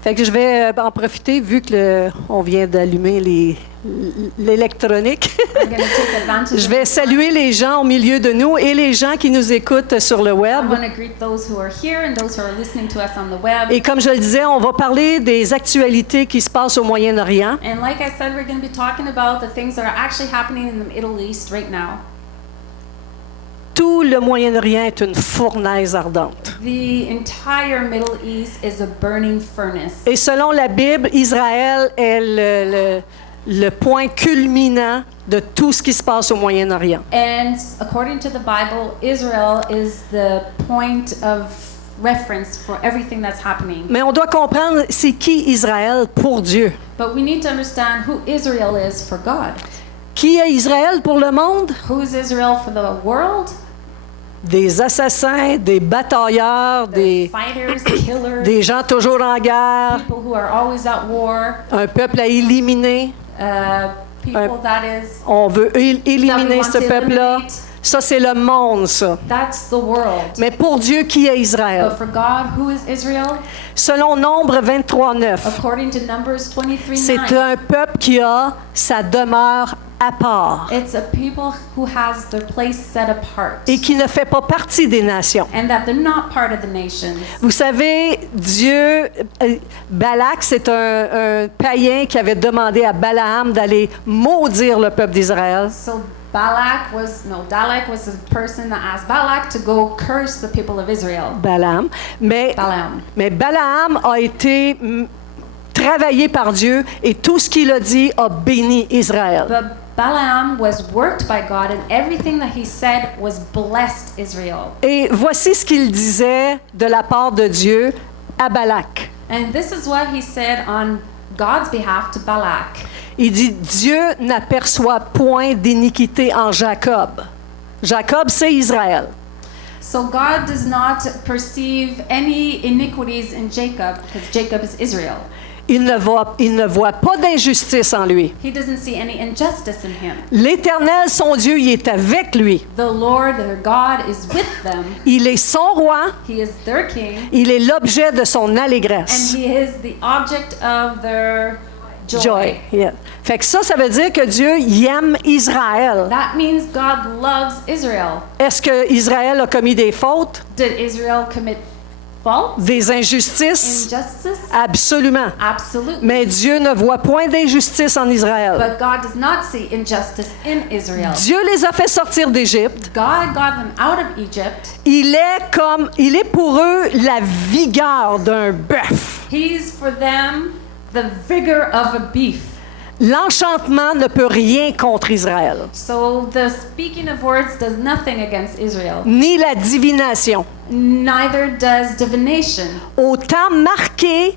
Fait que je vais en profiter, vu que on vient d'allumer l'électronique. I'm going to take advantage Je vais saluer les gens au milieu de nous et les gens qui nous écoutent sur le I web. want to greet those who are here and those who are listening to us on the web. Et comme je le disais, on va parler des actualités qui se passent au Moyen-Orient. And like I said, we're going to be talking about the things that are actually happening in the Middle East right now. Tout le Moyen-Orient est une fournaise ardente. The entire Middle East is a burning furnace. Et selon la Bible, Israël est le point culminant de tout ce qui se passe au Moyen-Orient. And according to the Bible, Israel is the point of reference for everything that's happening. Mais on doit comprendre c'est qui Israël pour Dieu. But we need to understand who Israel is for God. Qui est Israël pour le monde? Who is Israel for the world? Des assassins, des batailleurs, des Fighters, killers, gens toujours en guerre, people who are always at war, un peuple à éliminer. people that is On veut that we éliminer want ce to peuple-là. eliminate. Ça, c'est le monde, ça. That's the world. Mais pour Dieu, qui est Israël? But for God, who is Israel? Selon Nombre 23:9, According to Numbers 23:9, c'est un peuple qui a sa demeure à part it's a people who has their place set apart, et qui ne fait pas partie des nations. and that they're not part of the nations. Vous savez, Dieu, Balak, c'est un païen qui avait demandé à Balaam d'aller maudire le peuple d'Israël. So Balak was the person that asked Balak to go curse the people of Israel. Balaam. Mais Balaam a été travaillé par Dieu et tout ce qu'il a dit a béni Israël. But Balaam was worked by God, and everything that he said was blessed Israel. Et voici ce qu'il disait de la part de Dieu à Balak. And this is what he said on God's behalf to Balak. Il dit, Dieu n'aperçoit point d'iniquité en Jacob. Jacob, c'est Israël. So God does not perceive any iniquities in Jacob, because Jacob is Israel. Il ne voit pas d'injustice en lui. He doesn't see any injustice in him. L'Éternel, son Dieu, il est avec lui. The Lord, their God, is with them. Il est son roi. He is their king. Il est l'objet de son And allégresse. he is the object of their joy. Yeah. Fait que ça veut dire que Dieu il aime Israël. That means God loves Israel. Est-ce que Israël a commis des fautes? Did Israel commit faults? Des injustices? Injustice? Absolument. Absolutely. Mais Dieu ne voit point d'injustice en Israël. But God does not see injustice in Israel. Dieu les a fait sortir d'Égypte. God got them out of Egypt. Il est pour eux la vigueur d'un bœuf. He's for them the vigor of a beef. L'enchantement ne peut rien contre Israël, So the speaking of words does nothing against Israel. ni la divination. Neither does divination. Au temps marqué,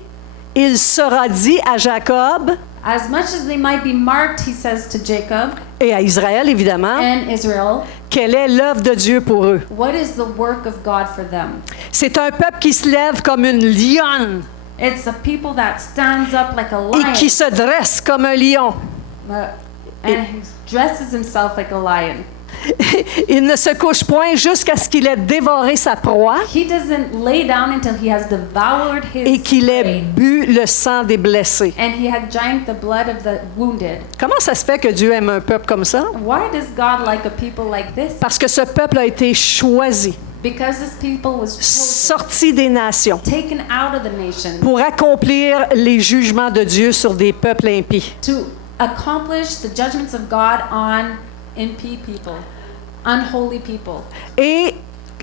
il sera dit à Jacob As much as they might be marked, he says to Jacob et à Israël, évidemment, and Israel, quelle est l'œuvre de Dieu pour eux. what is the work of God for them? C'est un peuple qui se lève comme une lionne It's a people that stands up like a et lion, qui se dresse comme un lion. and he dresses himself like a lion. Il ne se couche point jusqu'à ce qu'il ait dévoré sa proie He doesn't lay down until he has devoured his et qu'il ait prey, bu le sang des blessés. and he had drank the blood of the wounded. Comment ça se fait que Dieu aime un peuple comme ça? Why does God like a people like this? Parce que ce peuple a été choisi, Because this people was chosen, sorti des nations taken out of the nation pour accomplir les jugements de Dieu sur des peuples impies. to accomplish the judgments of God on impie people, unholy people. Et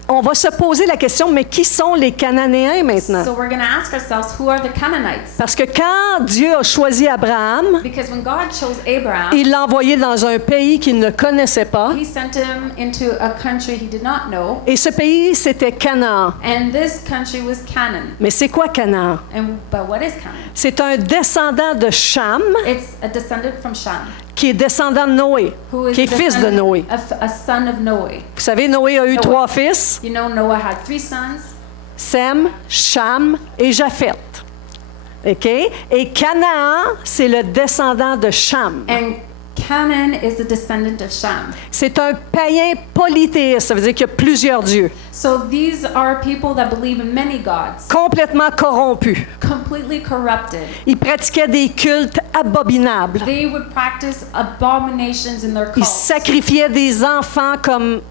on va se poser la question, mais qui sont les Cananéens maintenant? So we're going to ask ourselves, who are the Canaanites? Parce que quand Dieu a choisi Abraham, Because when God chose Abraham, il l'a envoyé dans un pays qu'il ne connaissait pas. he sent him into a country he did not know, Et ce pays, c'était Canaan. and this country was Canaan. Mais c'est quoi Canaan? But what is Canaan? C'est un descendant de Cham, It's a descendant from Shem, qui est descendant de Noé, who is qui est a fils de descendant Noé. of a son of Noé. Vous savez, Noé a eu Noah. 3 fils, You know, Noah had 3 sons, Sem, Cham et Japheth. OK? Et Canaan, c'est le descendant de Cham. and Canaan is a descendant of Shem. C'est un païen polythéiste, ça veut dire qu'il y a plusieurs dieux, So these are people that believe in many gods, complètement corrompus. completely corrupted. Ils pratiquaient des cultes abominables. They would practice abominations in their Ils cults. sacrifiaient des enfants comme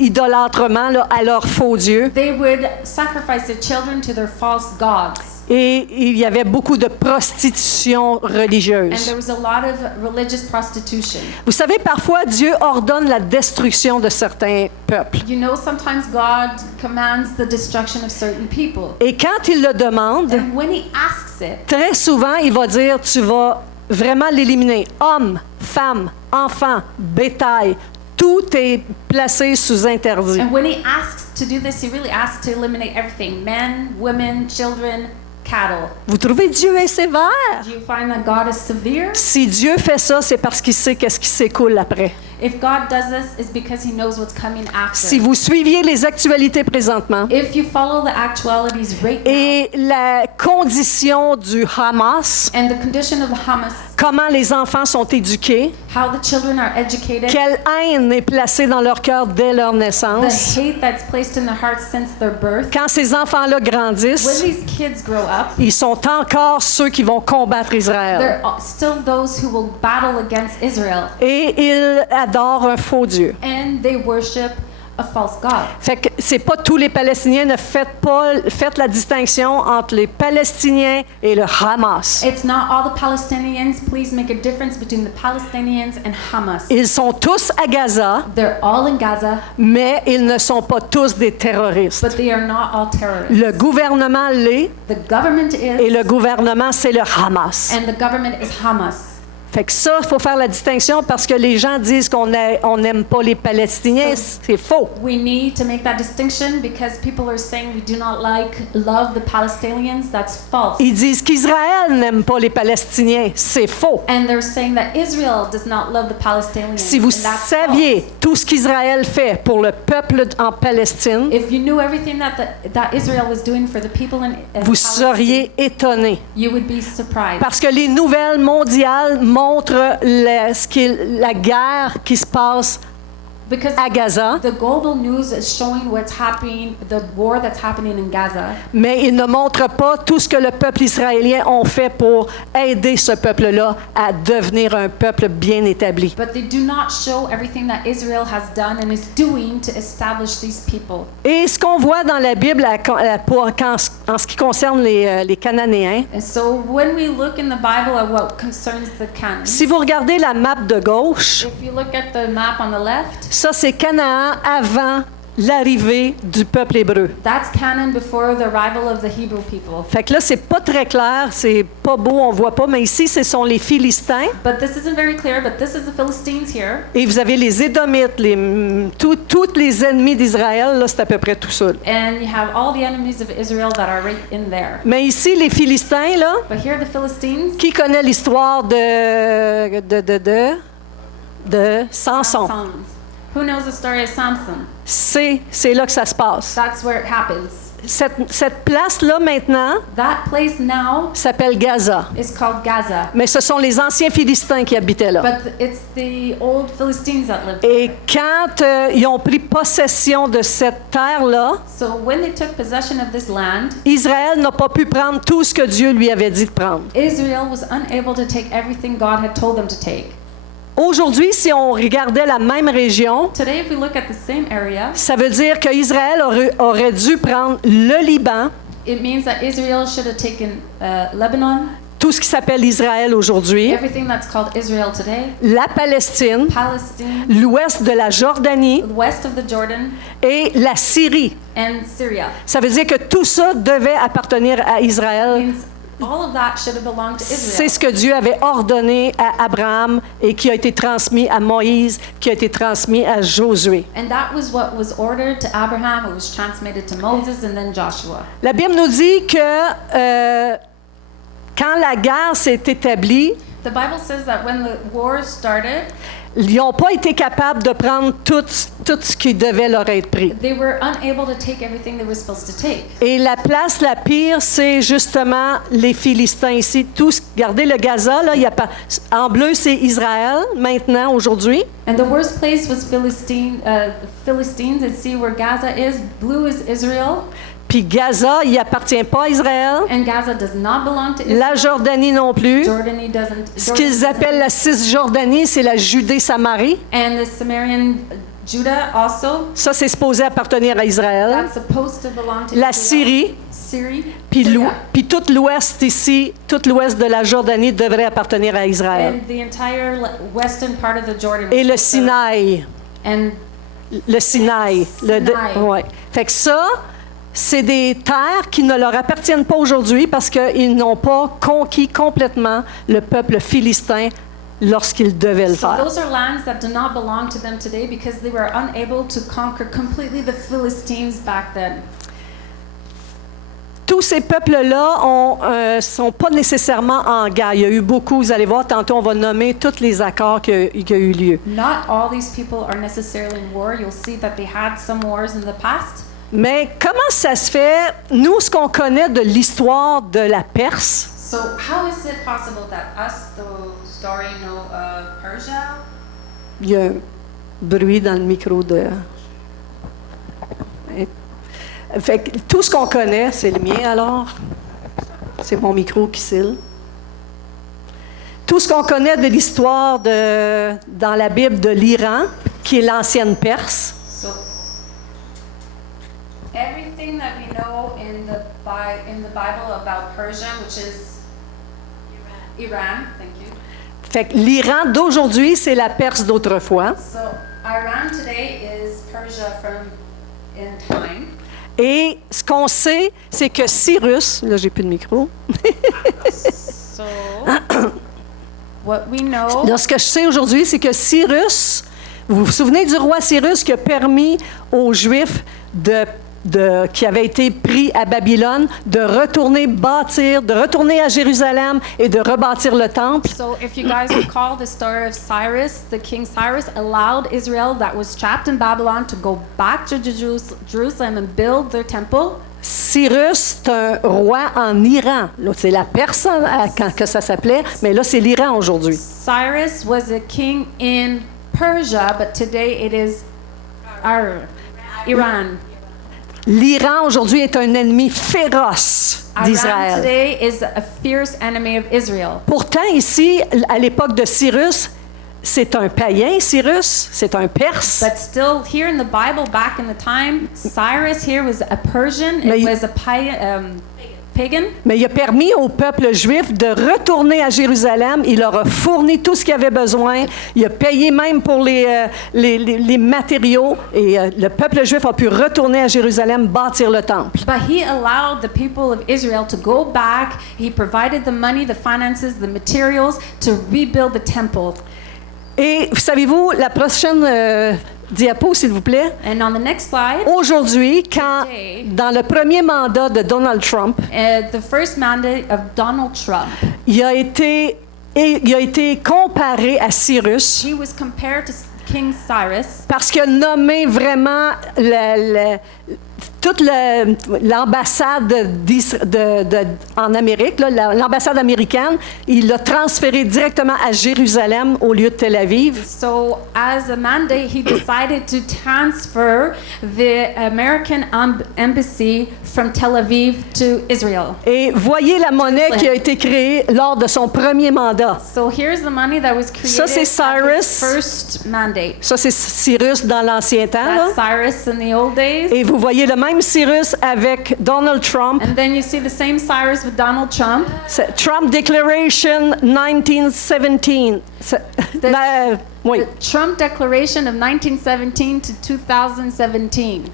idolâtrement là, à leurs faux dieux. They would sacrifice their children to their false gods. Et il y avait beaucoup de prostitution And religieuse. there was a lot of religious prostitution. Vous savez, parfois, Dieu ordonne la destruction de certains peuples. You know, sometimes God commands the destruction of certain people. Et quand il le demande, And when he asks it, très souvent, il va dire, tu vas vraiment l'éliminer. Hommes, femmes, enfants, bétail, tout est placé sous interdit. and when he asks to do this, he really asks to eliminate everything: men, women, children, cattle. Vous trouvez Dieu est sévère? Do you find that God is severe? Si Dieu fait ça, c'est parce qu'il sait qu'est-ce qui s'écoule après. If God does this, it's because he knows what's coming after. Si vous suiviez les actualités présentement If you follow the actualities right now et la condition du Hamas, and the condition of the Hamas, comment les enfants sont éduqués, how the children are educated, quelle haine est placée dans leur cœur dès leur the naissance, hate that's placed in their hearts since their birth, quand ces enfants-là when grandissent, these kids grow up, ils sont encore ceux qui vont combattre Israël. they're still those who will battle against Israel, Et ils adorent un faux Dieu. and they worship a false god. Fait que c'est pas tous les Palestiniens, ne faites la distinction entre les Palestiniens et le Hamas. It's not all the Palestinians. Please make a difference between the Palestinians and Hamas. Ils sont tous à Gaza, They're all in Gaza, mais ils ne sont pas tous des terroristes. but they are not all terrorists. Le gouvernement l'est, The government et is, le gouvernement, c'est le Hamas. and the government is Hamas. Fait que ça, il faut faire la distinction parce que les gens disent qu'on n'aime pas les Palestiniens. C'est faux. We need to make that distinction because people are saying we do not love the Palestinians. That's false. Ils disent qu'Israël n'aime pas les Palestiniens. C'est faux. And they're saying that Israel does not love the Palestinians. Si vous and that's saviez false. tout ce qu'Israël fait pour le peuple en Palestine, If you knew everything that Israel was doing for the people in vous Palestine, seriez étonnés. you would be surprised. Parce que les nouvelles mondiales montrent la guerre qui se passe Because à Gaza, the global news is showing what's happening, the war that's happening in Gaza, mais ils ne montrent pas tout ce que le peuple israélien a fait pour aider ce peuple-là à devenir un peuple bien établi. but they do not show everything that Israel has done and is doing to establish these people. Et ce qu'on voit dans la Bible en ce qui concerne les Cananéens, And so when we look in the Bible at what concerns the Canaan, si vous regardez la map de gauche, if you look at the map on the left, ça c'est Canaan avant l'arrivée du peuple hébreu. that's Canaan before the arrival of the Hebrew people. Fait que là, c'est pas très clair, c'est pas beau, on voit pas, mais ici, ce sont les Philistins. But this isn't very clear, but this is the Philistines here. Et vous avez les Édomites, tous les ennemis d'Israël, là, c'est à peu près tout ça. And you have all the enemies of Israel that are right in there. Mais ici, les Philistins, là, But here the Philistines, qui connaît l'histoire de Samson? Samson. Who knows the story of Samson? C'est là que ça se passe. That's where it happens. Cette place-là, maintenant, That place now s'appelle Gaza. is called Gaza. Mais ce sont les anciens Philistins qui habitaient là. But it's the old Philistines that lived Et there. quand ils ont pris possession de cette terre-là, So when they took possession of this land, Israël n'a pas pu prendre tout ce que Dieu lui avait dit de prendre. Israel was unable to take everything God had told them to take. Aujourd'hui, si on regardait la même région, Today, if we look at the same area, ça veut dire qu'Israël aurait dû prendre le Liban, it means that Israel should have taken Lebanon, tout ce qui s'appelle Israël aujourd'hui, everything that's called Israel today, la Palestine, Palestine, l'ouest de la Jordanie west of the Jordan, et la Syrie. and Syria. Ça veut dire que tout ça devait appartenir à It Israël. means all of that should have belonged to C'est Israel. ce que Dieu avait ordonné à Abraham et qui a été transmis à Moïse, qui a été transmis à Josué. And that was what was ordered to Abraham, it was transmitted to Moses and then Joshua. La Bible nous dit que quand la guerre s'est établie, The Bible says that when the war started, ils n'ont pas été capables de prendre tout ce qui devait leur être pris. They were unable to take everything they were supposed to take. Et la place la pire, c'est justement les Philistins ici. Regardez le Gaza, là, il y a pas, en bleu, c'est Israël, maintenant, aujourd'hui. And the worst place was Philistines. And see where Gaza is. Blue is Israel. Puis Gaza, il appartient pas à Israël. And Gaza does not belong to Israel. La Jordanie non plus. Jordanie doesn't. Ce qu'ils appellent la Cisjordanie, c'est la Judée-Samarie. And the Sumerian Judah also. Ça, c'est supposé appartenir à Israël. That's supposed to belong to La Israel. Syrie, Syria. puis tout l'ouest ici, tout l'ouest de la Jordanie devrait appartenir à Israël. And the entire western part of the Jordan. Et le Sinaï. And Le Sinaï. Sinaï. Ouais. Fait que ça, c'est des terres qui ne leur appartiennent pas aujourd'hui parce qu'ils n'ont pas conquis complètement le peuple philistin lorsqu'ils devaient le so faire. those are lands that do not belong to them today because they were unable to conquer completely the Philistines back then. Tous ces peuples-là sont pas nécessairement en guerre. Il y a eu beaucoup, vous allez voir, tantôt on va nommer tous les accords qui ont eu lieu. Not all these people are necessarily in war. You'll see that they had some wars in the past. Mais comment ça se fait, nous, ce qu'on connaît de l'histoire de la Perse, So how is it possible that us, the story, know of Persia? il y a un bruit dans le micro de... Fait que tout ce qu'on connaît, c'est le mien alors. C'est mon micro qui cille. Tout ce qu'on connaît de l'histoire dans la Bible de l'Iran, qui est l'ancienne Perse, So everything that we know in the Bible about Persia, which is Iran, thank you. fait que l'Iran d'aujourd'hui, c'est la Perse d'autrefois. So Iran today is Persia from in time. Et ce qu'on sait, c'est que Cyrus, là j'ai plus de micro, So what we know. là, ce que je sais aujourd'hui, c'est que Cyrus, vous vous souvenez du roi Cyrus qui a permis aux Juifs qui avaient été pris à Babylone de retourner bâtir, de retourner à Jérusalem et de rebâtir le temple. So if you guys recall the story of Cyrus, the king Cyrus allowed Israel that was trapped in Babylon to go back to Jerusalem and build their temple. Cyrus, c'est un roi en Iran. Là, c'est la Perse quand que ça s'appelait, mais là, c'est l'Iran aujourd'hui. Cyrus was a king in Persia, but today it is Iran. L'Iran aujourd'hui est un ennemi féroce Iran d'Israël. today is a fierce enemy of Israel. Pourtant, ici, à l'époque de Cyrus, c'est un païen, Cyrus, c'est un Perse. But still, here in the Bible, back in the time, Cyrus here was a Persian. Mais- It was a pagan. Mais il a permis au peuple juif de retourner à Jérusalem. Il leur a fourni tout ce qu'il avait besoin. Il a payé même pour les matériaux. Et le peuple juif a pu retourner à Jérusalem, bâtir le temple. But he allowed the people of Israel to go back. He provided the money, the finances, the materials to rebuild the temple. Et savez-vous, la prochaine diapo, s'il vous plaît. And on the next slide, Aujourd'hui, quand Today. dans le premier mandat de Donald Trump, the first mandate of Donald Trump, il a été comparé à Cyrus he was compared to King Cyrus parce qu'il a nommé vraiment toute l'ambassade en Amérique, là, l'ambassade américaine, il l'a transférée directement à Jérusalem au lieu de Tel Aviv. So, as a mandate, he decided to transfer the American embassy from Tel Aviv to Israel. Et voyez la monnaie qui a été créée lors de son premier mandat. So, here's the money that was created Ça, c'est at his Cyrus. first mandate. Ça, c'est Cyrus dans l'ancien temps. Là. That's Cyrus in the old days. Et vous voyez le même Cyrus avec Donald Trump. And then you see the same Cyrus with Donald Trump. C'est Trump Declaration 1917. Oui. The Trump Declaration of 1917 to 2017.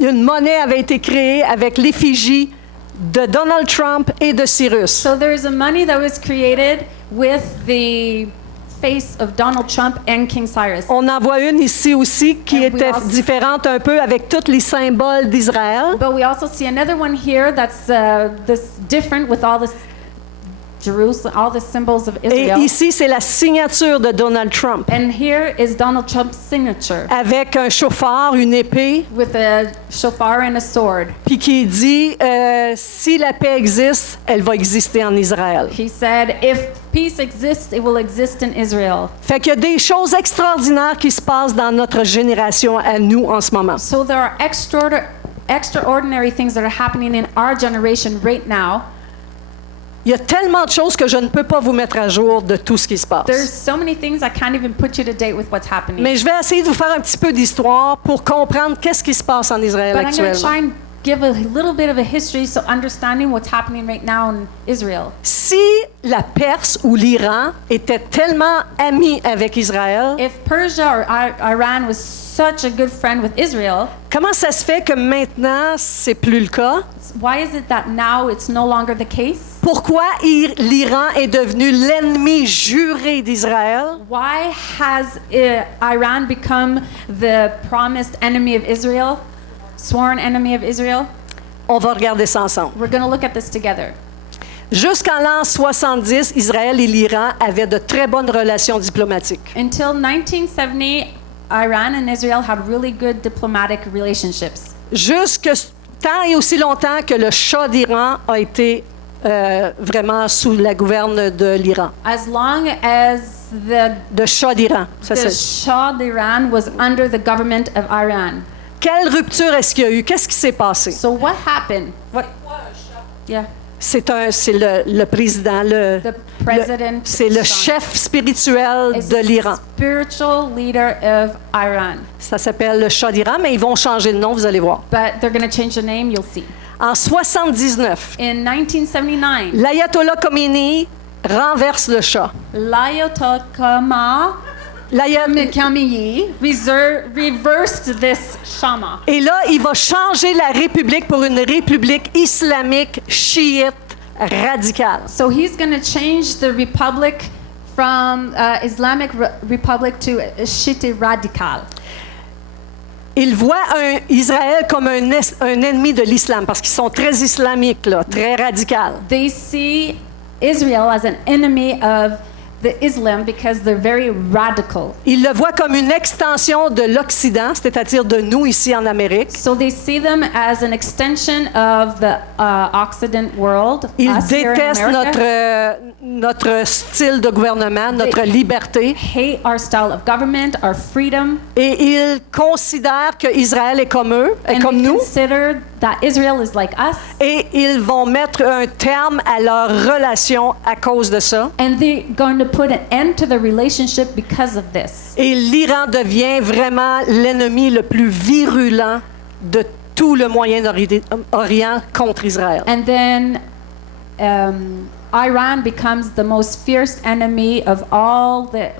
Une monnaie avait été créée avec l'effigie de Donald Trump et de Cyrus. So there's a money that was created with the face of Donald Trump and King Cyrus. On en voit une ici aussi qui And we était also- différente un peu avec tous les symboles d'Israël. But we also see another one here that's this different with all the Jerusalem, all the symbols of Et Israel. ici, c'est la signature de Donald Trump. And here is Donald Trump's signature Avec un chauffard, une épée, with a shofar and a sword. puis qui dit si la paix existe, elle va exister en Israël. He said, if peace exists, it will exist in Israel. Fait qu'il y a des choses extraordinaires qui se passent dans notre génération à nous en ce moment. So there are extraordinary things that are happening in our generation right now. Il y a tellement de choses que je ne peux pas vous mettre à jour de tout ce qui se There's passe. so many things I can't even put you to date with what's happening. Mais je vais essayer de vous faire un petit peu d'histoire pour comprendre qu'est-ce qui se passe en Israël But I'm going to try actuellement. and give a little bit of a history so understanding what's happening right now in Israel. Si la Perse ou l'Iran étaient tellement amis avec Israël, If Persia or Iran was such a good friend with Israel, comment ça se fait que maintenant c'est plus le cas? why is it that now it's no longer the case? Pourquoi l'Iran est devenu l'ennemi juré d'Israël? Why has Iran become the promised enemy of Israel? Sworn enemy of Israel? On va regarder ça ensemble. We're going to look at this together. Jusqu'en l'an 70, Israël et l'Iran avaient de très bonnes relations diplomatiques. Until 1970, Iran and Israel had really good diplomatic relationships. Jusque tant et aussi longtemps que le Shah d'Iran a été vraiment sous la gouverne de l'Iran. As long as De Shah d'Iran. Ça, the c'est- Shah d'Iran was under the government of Iran. Quelle rupture est-ce qu'il y a eu? Qu'est-ce qui s'est passé? So what happened? What? Yeah, C'est le président, the president. c'est le Shah chef spirituel is de l'Iran. the spiritual leader of Iran. Ça s'appelle le Shah d'Iran, mais ils vont changer de nom, vous allez voir. But they're going to change the name. You'll see. En 79, In 1979, l'Ayatollah Khomeini renverse le Shah. L'Ayatollah Khamenei reversed this Shama. Et là, il va changer la République pour une République islamique chiite radicale. So he's going to change the republic from Islamic Republic to a Shiite radical. Il voit Israël comme un ennemi de l'islam parce qu'ils sont très islamiques, là, très radicaux. They see Israel as an enemy of the Islam because they're very radical. Il le voit comme une extension de l'Occident, c'est-à-dire de nous ici en Amérique. So they see them as an extension of the Occident world. Il us here in déteste America. notre style de gouvernement, notre liberté. Hate our style of government, our freedom, Et il considère qu'Israël est comme eux, est and comme they nous. consider that Israel is like us. Et ils vont mettre un terme à leur relation à cause de ça. And they're going to put an end to the relationship because of this. Et l'Iran devient vraiment l'ennemi le plus virulent de tout le Moyen-Orient contre Israël. And then Iran becomes the most fierce enemy of all the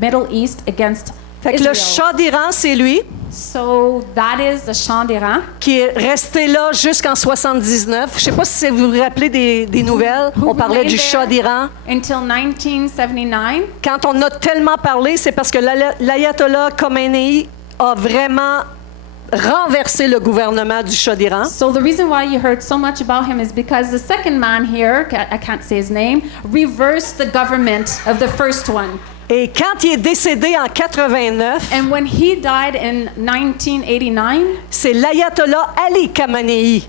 Middle East against Fait que le Israel. Shah d'Iran, c'est lui So that is the Shah d'Iran. qui est resté là jusqu'en 79. Je ne sais pas si vous vous rappelez des nouvelles. On parlait du Shah d'Iran. Until 1979. Quand on a tellement parlé, c'est parce que l'Ayatollah Khomeini a vraiment renversé le gouvernement du Shah d'Iran. So the reason why you heard so much about him is because the second man here, I can't say his name, reversed the government of the first one. Et quand il est décédé en 89, And when he died in 1989, c'est l'Ayatollah Ali Khamenei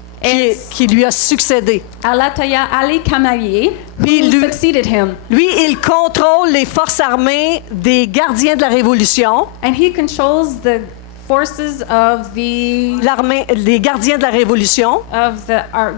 qui lui a succédé. Ayatollah Ali Khamenei Puis who lui- succeeded him. Lui, il contrôle les forces armées des gardiens de la Révolution, And he controls the forces of the les gardiens de la Révolution.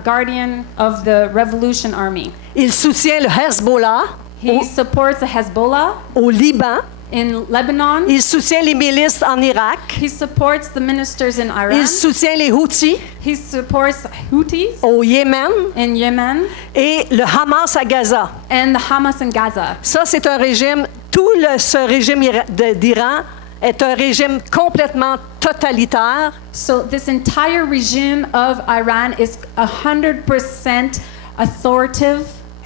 guardian of the Revolution Army. Il soutient le Hezbollah He supports the Hezbollah au Liban. in Lebanon. Il soutient les milices en Irak. He supports the ministers in Iran. Il soutient les Houthis He supports Houthis au Yémen in Yemen et le Hamas à Gaza. and the Hamas in Gaza. Ça, c'est un régime, ce régime d'Iran est un régime complètement totalitaire. So this entire regime of Iran is 100% authoritative.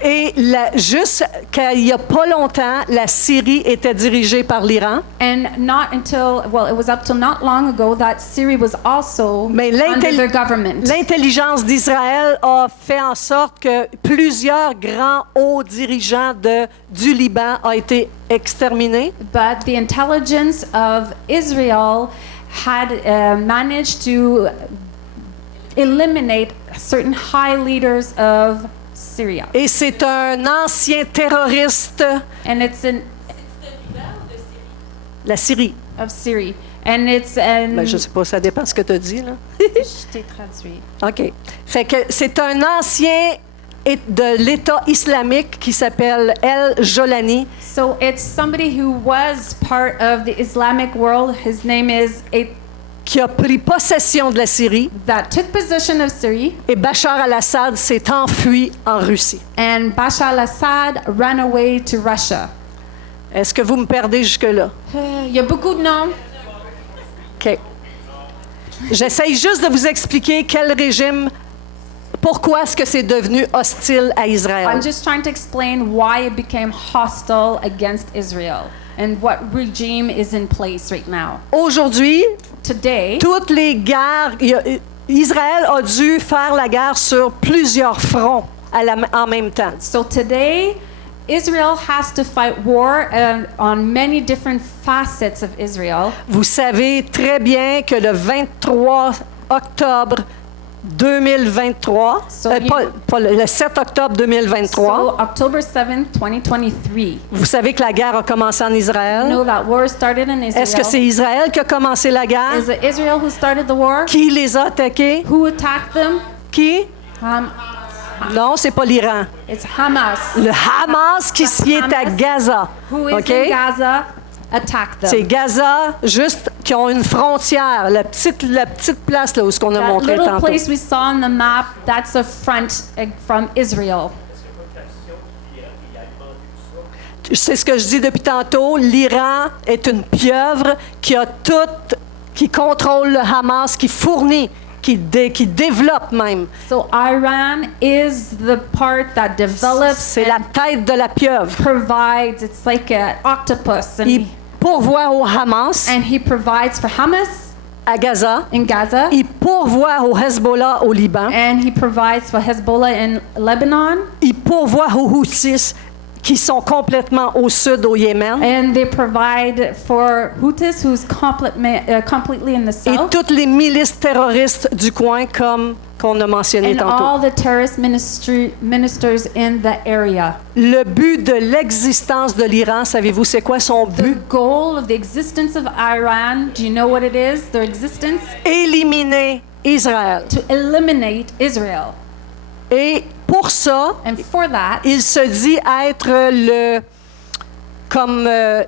Et jusqu'à il n'y a pas longtemps, la Syrie était dirigée par l'Iran. And not until, well, it was up till not long ago that Syria was also Mais under their government. l'intelligence d'Israël a fait en sorte que plusieurs grands hauts dirigeants du Liban ont été exterminés. But the intelligence of Israel had managed to eliminate certain high leaders of Syria. Et c'est un ancien terroriste, And it's in la Syrie. of Syria. And it's an Ben, je sais pas, ça dépend ce que tu as dit, là. Je t'ai traduit. OK. Fait que c'est un ancien de l'État islamique qui s'appelle El Jolani. So it's somebody who was part of the Islamic world. His name is Qui a pris possession de la Syrie, that took possession of Syria, et Bachar al-Assad s'est enfui en Russie. and Bashar al-Assad ran away to Russia. Est-ce que vous me perdez jusque-là? Il y a beaucoup de noms. OK. J'essaye juste de vous expliquer quel régime, pourquoi est-ce que c'est devenu hostile à Israël. I'm just trying to explain why it became hostile against Israel and what regime is in place right now. Aujourd'hui, Today, toutes les guerres, Israël a dû faire la guerre sur plusieurs fronts en même temps. so today, Israel has to fight war on many different facets of Israel. Vous savez très bien que le 23 octobre 2023, So pas le 7 octobre 2023, So October 7th, 2023. vous savez que la guerre a commencé en You Israël. know that war started in Israel. Est-ce que c'est Israël qui a commencé la guerre? Is it Israel who started the war? Qui les a attaqués? Who attacked them? Qui? Non, c'est pas l'Iran. It's Hamas. Le Hamas qui s'y est à Gaza. Who is OK? in Gaza attacked them. C'est Gaza, juste qui ont une frontière, la petite place là où ce qu'on a That montré little tantôt. place we saw on the map, that's a front from Israel. C'est ce que je dis depuis tantôt. L'Iran est une pieuvre qui contrôle le Hamas, qui fournit, qui développe même. So Iran is the part that develops C'est la tête de la pieuvre. provides. It's like an octopus, Il pourvoit au Hamas and he provides for Hamas à Gaza. in Gaza, Il pourvoit au Hezbollah au Liban. and he provides for Hezbollah in Lebanon, Il pourvoit aux Houthis qui sont complètement au sud, au Yémen. and they provide for Houthis, who's completely in the Et south, toutes les milices terroristes du coin, comme qu'on a mentionné and tantôt. all the terrorist ministers in the area. Le but de l'existence de l'Iran, savez-vous c'est quoi son The but? goal of the existence of Iran, do you know what it is? Their existence? Éliminer Israël. To eliminate Israel. Et pour ça, And for that, il se dit être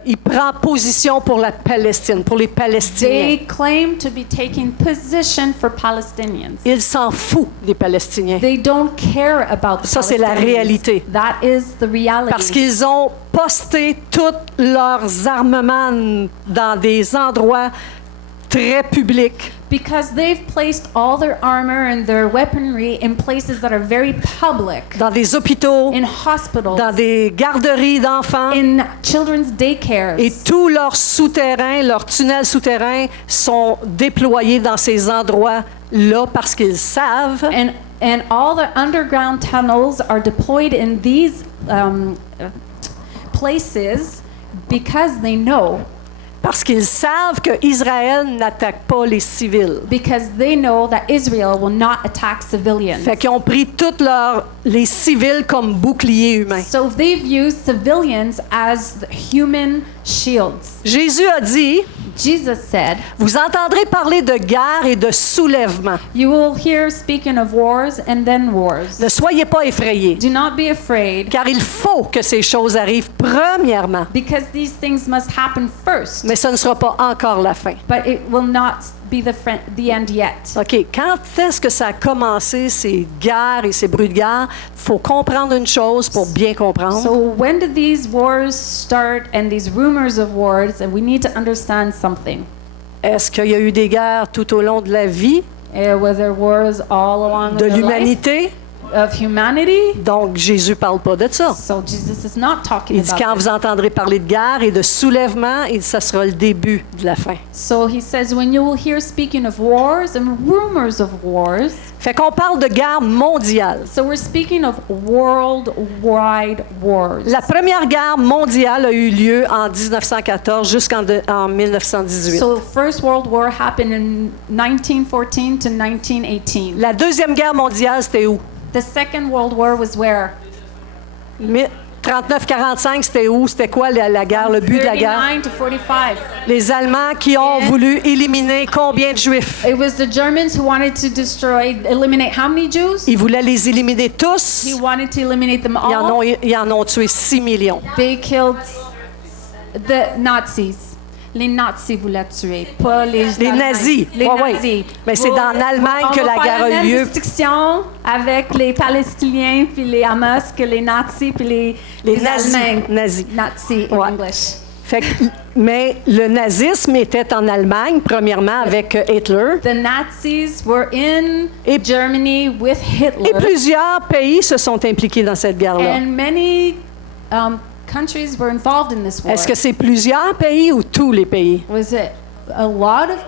il prend position pour la Palestine, pour les Palestiniens. they claim to be taking position for Palestinians. Il s'en fout des Palestiniens. They don't care about the Ça, c'est la Palestinians. réalité. That is the reality. Parce qu'ils ont posté tous leurs armements dans des endroits très publics. Because they've placed all their armor and their weaponry in places that are very public, Dans des hôpitaux, in hospitals, dans des garderies d'enfants. in children's daycares. Et tous leurs souterrains, leurs tunnels souterrains sont déployés dans ces endroits-là parce qu'ils savent And all the underground tunnels are deployed in these places because they know que Israël n'attaque pas les civils. that Israel will not attack civilians. Fait qu'ils ont pris tous les civils comme boucliers humains. So they've used civilians as human shields. Jésus a dit, Jesus said, vous entendrez parler de guerre et de soulèvement. "You will hear speaking of wars and then wars. Ne soyez pas effrayés, Do not be afraid, car il faut que ces choses arrivent premièrement, because these things must happen first, mais ce ne sera pas encore la fin. but it will not be the end yet." OK, quand est-ce que ça a commencé, ces guerres et ces bruits de guerre? Il faut comprendre une chose pour bien comprendre. So when did these wars start and these rumors of wars? And we need to understand something. Est-ce qu'il y a eu des guerres tout au long de la vie Were there wars all along de the life l'humanité? of humanity. Donc, Jésus parle pas de ça. So Jesus is not talking Il dit, quand about vous this. entendrez parler de guerre et de soulèvement, il dit, ça sera le début de la fin. So he says, when you will hear speaking of wars and rumors of wars, Fait qu'on parle de guerre mondiale. so we're speaking of worldwide wars. La première guerre mondiale a eu lieu en 1914 en 1918. So the First World War happened in 1914 to 1918. La deuxième guerre mondiale, c'était où? The Second World War was where? 39-45, c'était où? C'était quoi la guerre, le but de la guerre? 39 to 45. Les Allemands qui ont voulu éliminer combien de Juifs? It was the Germans who wanted to eliminate how many Jews? Ils voulaient les éliminer tous. He wanted to eliminate them Ils en all. ont tué 6 millions. They killed the Nazis. Les Nazis voulaient tuer, pas les nazis. Les Ouais, ouais. nazis. Mais c'est dans l'Allemagne que la guerre a eu lieu. On va faire la même distinction avec les Palestiniens puis les Hamas que les Nazis puis les nazis. Allemands. Nazis. Nazi in Ouais. English. Fait que- mais le nazisme était en Allemagne, premièrement avec Hitler. The Nazis were in Et- Germany with Hitler. Et plusieurs pays se sont impliqués dans cette guerre-là. And many countries were involved in this war. Est-ce que c'est plusieurs pays ou tous les pays? Was it a lot of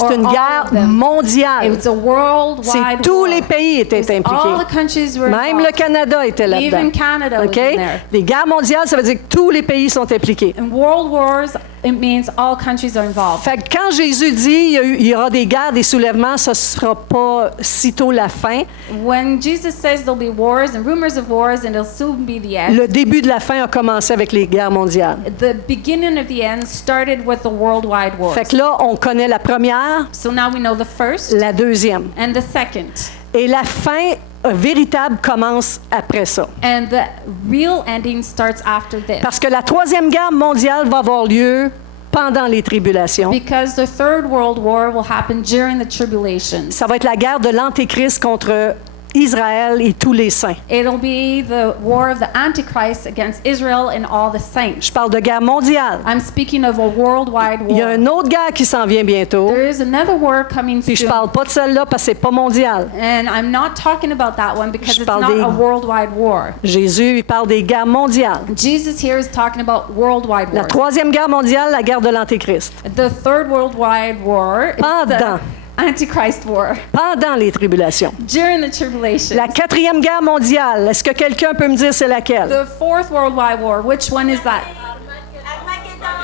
or C'est une all guerre of them? It mondiale. was a worldwide C'est tous war. les pays étaient All the impliqués. countries were Même le involved. Canada était là-dedans. Even Canada was OK? in there. Les guerres mondiales, ça veut dire que tous les pays sont impliqués. In world wars, it means all countries are involved. Fait que quand Jésus dit il y aura des guerres, des soulèvements, ça ne sera pas sitôt la fin. When Jesus says there'll be wars and rumors of wars and it'll soon be the end, Le début de la fin a commencé avec les guerres mondiales. the beginning of the end started with the worldwide wars. Fait que là, on connaît la première, So now we know the first la deuxième. and the second. Et la fin véritable commence après ça. And the real ending starts after this. Parce que la troisième guerre mondiale va avoir lieu pendant les tribulations. Because the third world war will happen during the tribulations. Ça va être la guerre de l'Antéchrist contre Israël et tous les saints. It'll be the war of the Antichrist against Israel and all the saints. Je parle de guerre mondiale. I'm speaking of a worldwide Il y a war. une autre guerre qui s'en vient bientôt. There is another war coming Puis je soon. parle pas de celle-là parce que c'est pas mondial. And I'm not talking about that one because Je it's parle not des- a worldwide war. Jésus, il parle des guerres mondiales. Jesus here is talking about worldwide La wars. troisième guerre mondiale, la guerre de l'Antéchrist. The third worldwide war is Pendant. the Antichrist war Pendant les tribulations. during the tribulation. La quatrième guerre mondiale, est-ce que quelqu'un peut me dire c'est laquelle? The fourth worldwide war, which one is that?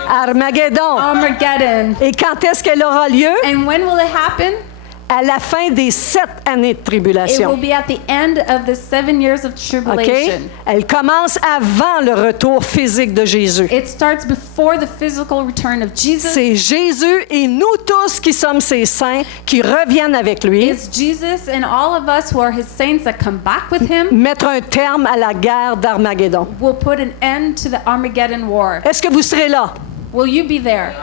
Armageddon. Armageddon. Et quand est-ce qu'elle aura lieu? And when will it happen? À la fin des 7 années de It will tribulation. be at the end of the 7 years of OK? tribulation. Elle commence avant le retour physique de Jésus. It starts before the physical return of Jesus. C'est Jésus et nous tous qui sommes ses saints qui reviennent avec lui, It's Jesus and all of us who are his saints that come back with him mettre un terme à la guerre d'Armageddon. will put an end to the Armageddon war. Est-ce que vous serez là? Will you be there?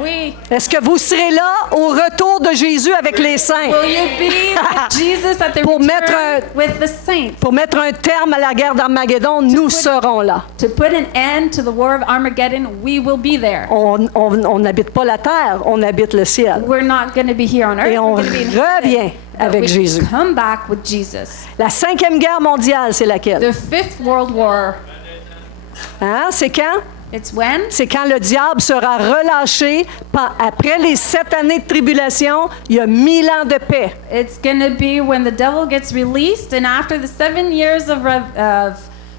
Oui. Est-ce que vous serez là au retour de Jésus avec les saints? Will you be with Jesus at the Pour mettre return with the saints? Pour mettre un terme à la guerre d'Armageddon, nous serons là. To put an end to the war of Armageddon, we will be there. On n'habite pas la terre, on habite le ciel. We're not going to be here on earth. Et on We're going to be in heaven. revient But avec we Jésus. come back with Jesus. La cinquième guerre mondiale, c'est laquelle? The fifth world war, Hein? C'est quand? it's when? C'est quand le diable sera relâché après les 7 années de tribulation, il y a 1000 ans de paix. It's going to be when the devil gets released, and after the 7 years of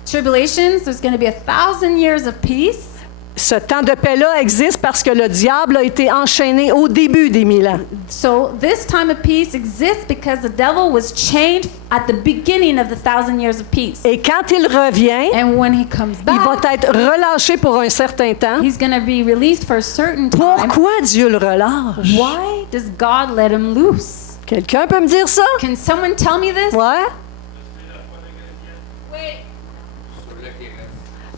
tribulations, there's going to be 1,000 years of peace. Ce temps de paix-là existe parce que le diable a été enchaîné au début des 1000 ans. So this time of peace exists because the devil was chained at the beginning of the 1,000 years of peace. Et quand il revient, And when he comes il va back, être relâché pour un certain temps. he's going to be released for a certain time. Pourquoi Dieu le relâche? Why does God let him loose? Quelqu'un peut me dire ça? Can someone tell me this? Ouais?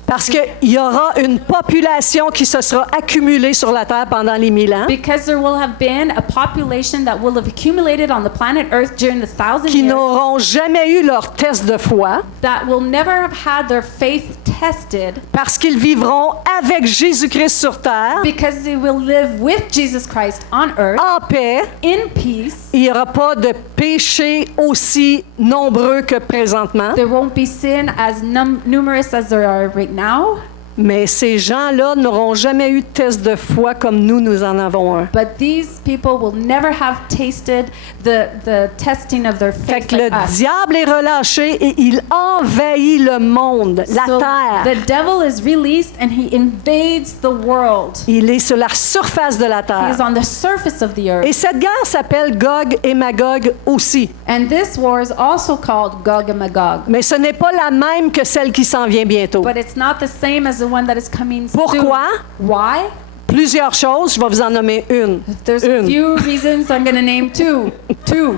Parce qu'il y aura une population qui se sera accumulée sur la terre pendant les 1000 ans, Because there will have been a population that will have accumulated on the planet Earth during the 1,000 qui years n'auront jamais eu leur test de foi, that will never have had their faith tested parce qu'ils vivront avec Jésus-Christ sur terre, because they will live with Jesus Christ on earth en paix. in peace. Il n'y aura pas de péchés aussi nombreux que présentement. There won't be sin as numerous as there are right now. Mais ces gens-là n'auront jamais eu de test de foi comme nous en avons un. But these people will never have tasted the testing of their Fait faith que le like us. diable est relâché et il envahit le monde, la So terre. the devil is released and he invades the world. Il est sur la surface de la He terre. is on the surface of the earth. Et cette guerre s'appelle Gog et Magog aussi. And this war is also called Gog and Magog. Mais ce n'est pas la même que celle qui s'en vient bientôt. But it's not the same as the one that is coming Pourquoi? soon. Why? Plusieurs choses, je vais vous en nommer une. There's a Une. few reasons. I'm going to name two. Two.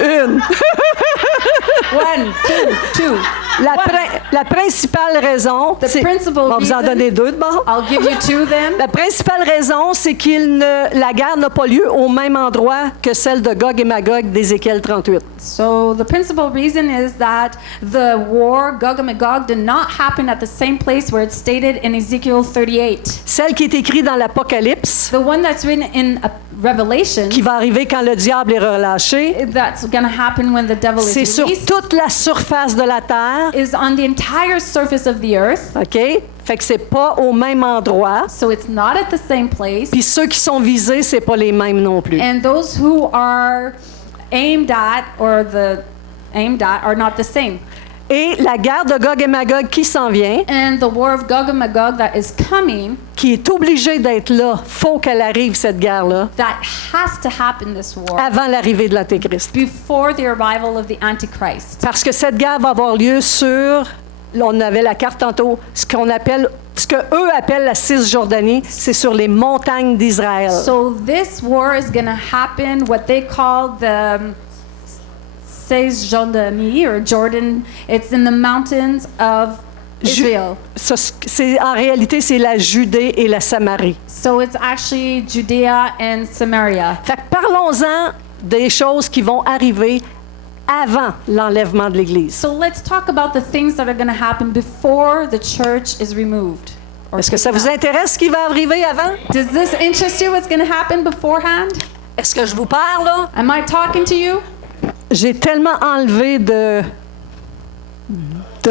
Une. One, two. La principale raison, The c'est... principal On va vous en reason- donner deux de bord. I'll give you two then. La principale raison, c'est la guerre n'a pas lieu au même endroit que celle de Gog et Magog d'Ézéchiel 38. So the principal reason is that the war, Gog and Magog, did not happen at the same place where it's stated in Ezekiel 38. Celle qui est écrite dans l'Apocalypse, The one that's written in Revelation, qui va arriver quand le diable est relâché, that's going to happen when the devil c'est is sur released, toute la surface de la terre, is on the entire surface of the earth. OK? Fait que c'est pas au même endroit. So it's not at the same place. Puis ceux qui sont visés, c'est pas les mêmes non plus. And those who are aimed at are not the same. Et la guerre de Gog et Magog qui s'en vient, And the war of Gog and Magog that is coming, qui est obligée d'être là, faut qu'elle arrive, cette guerre-là, that has to happen, this war, avant l'arrivée de l'Antéchrist. before the arrival of the Antichrist. Parce que cette guerre va avoir lieu sur, là, on avait la carte tantôt, ce que eux appellent la Cisjordanie, c'est sur les montagnes d'Israël. So this war is going to happen, what they call the Cisjordanie or Jordan. It's in the mountains of Israel. En réalité, c'est la Judée et la Samarie. So it's actually Judea and Samaria. Fait que parlons-en des choses qui vont arriver avant l'enlèvement de l'Église. So let's talk about the things that are going to happen before the church is removed. or Est-ce que ça taken vous out. intéresse ce qui va arriver avant? Does this interest you, what's going to happen beforehand? Est-ce que je vous parle, là? Am I talking to you? J'ai tellement enlevé de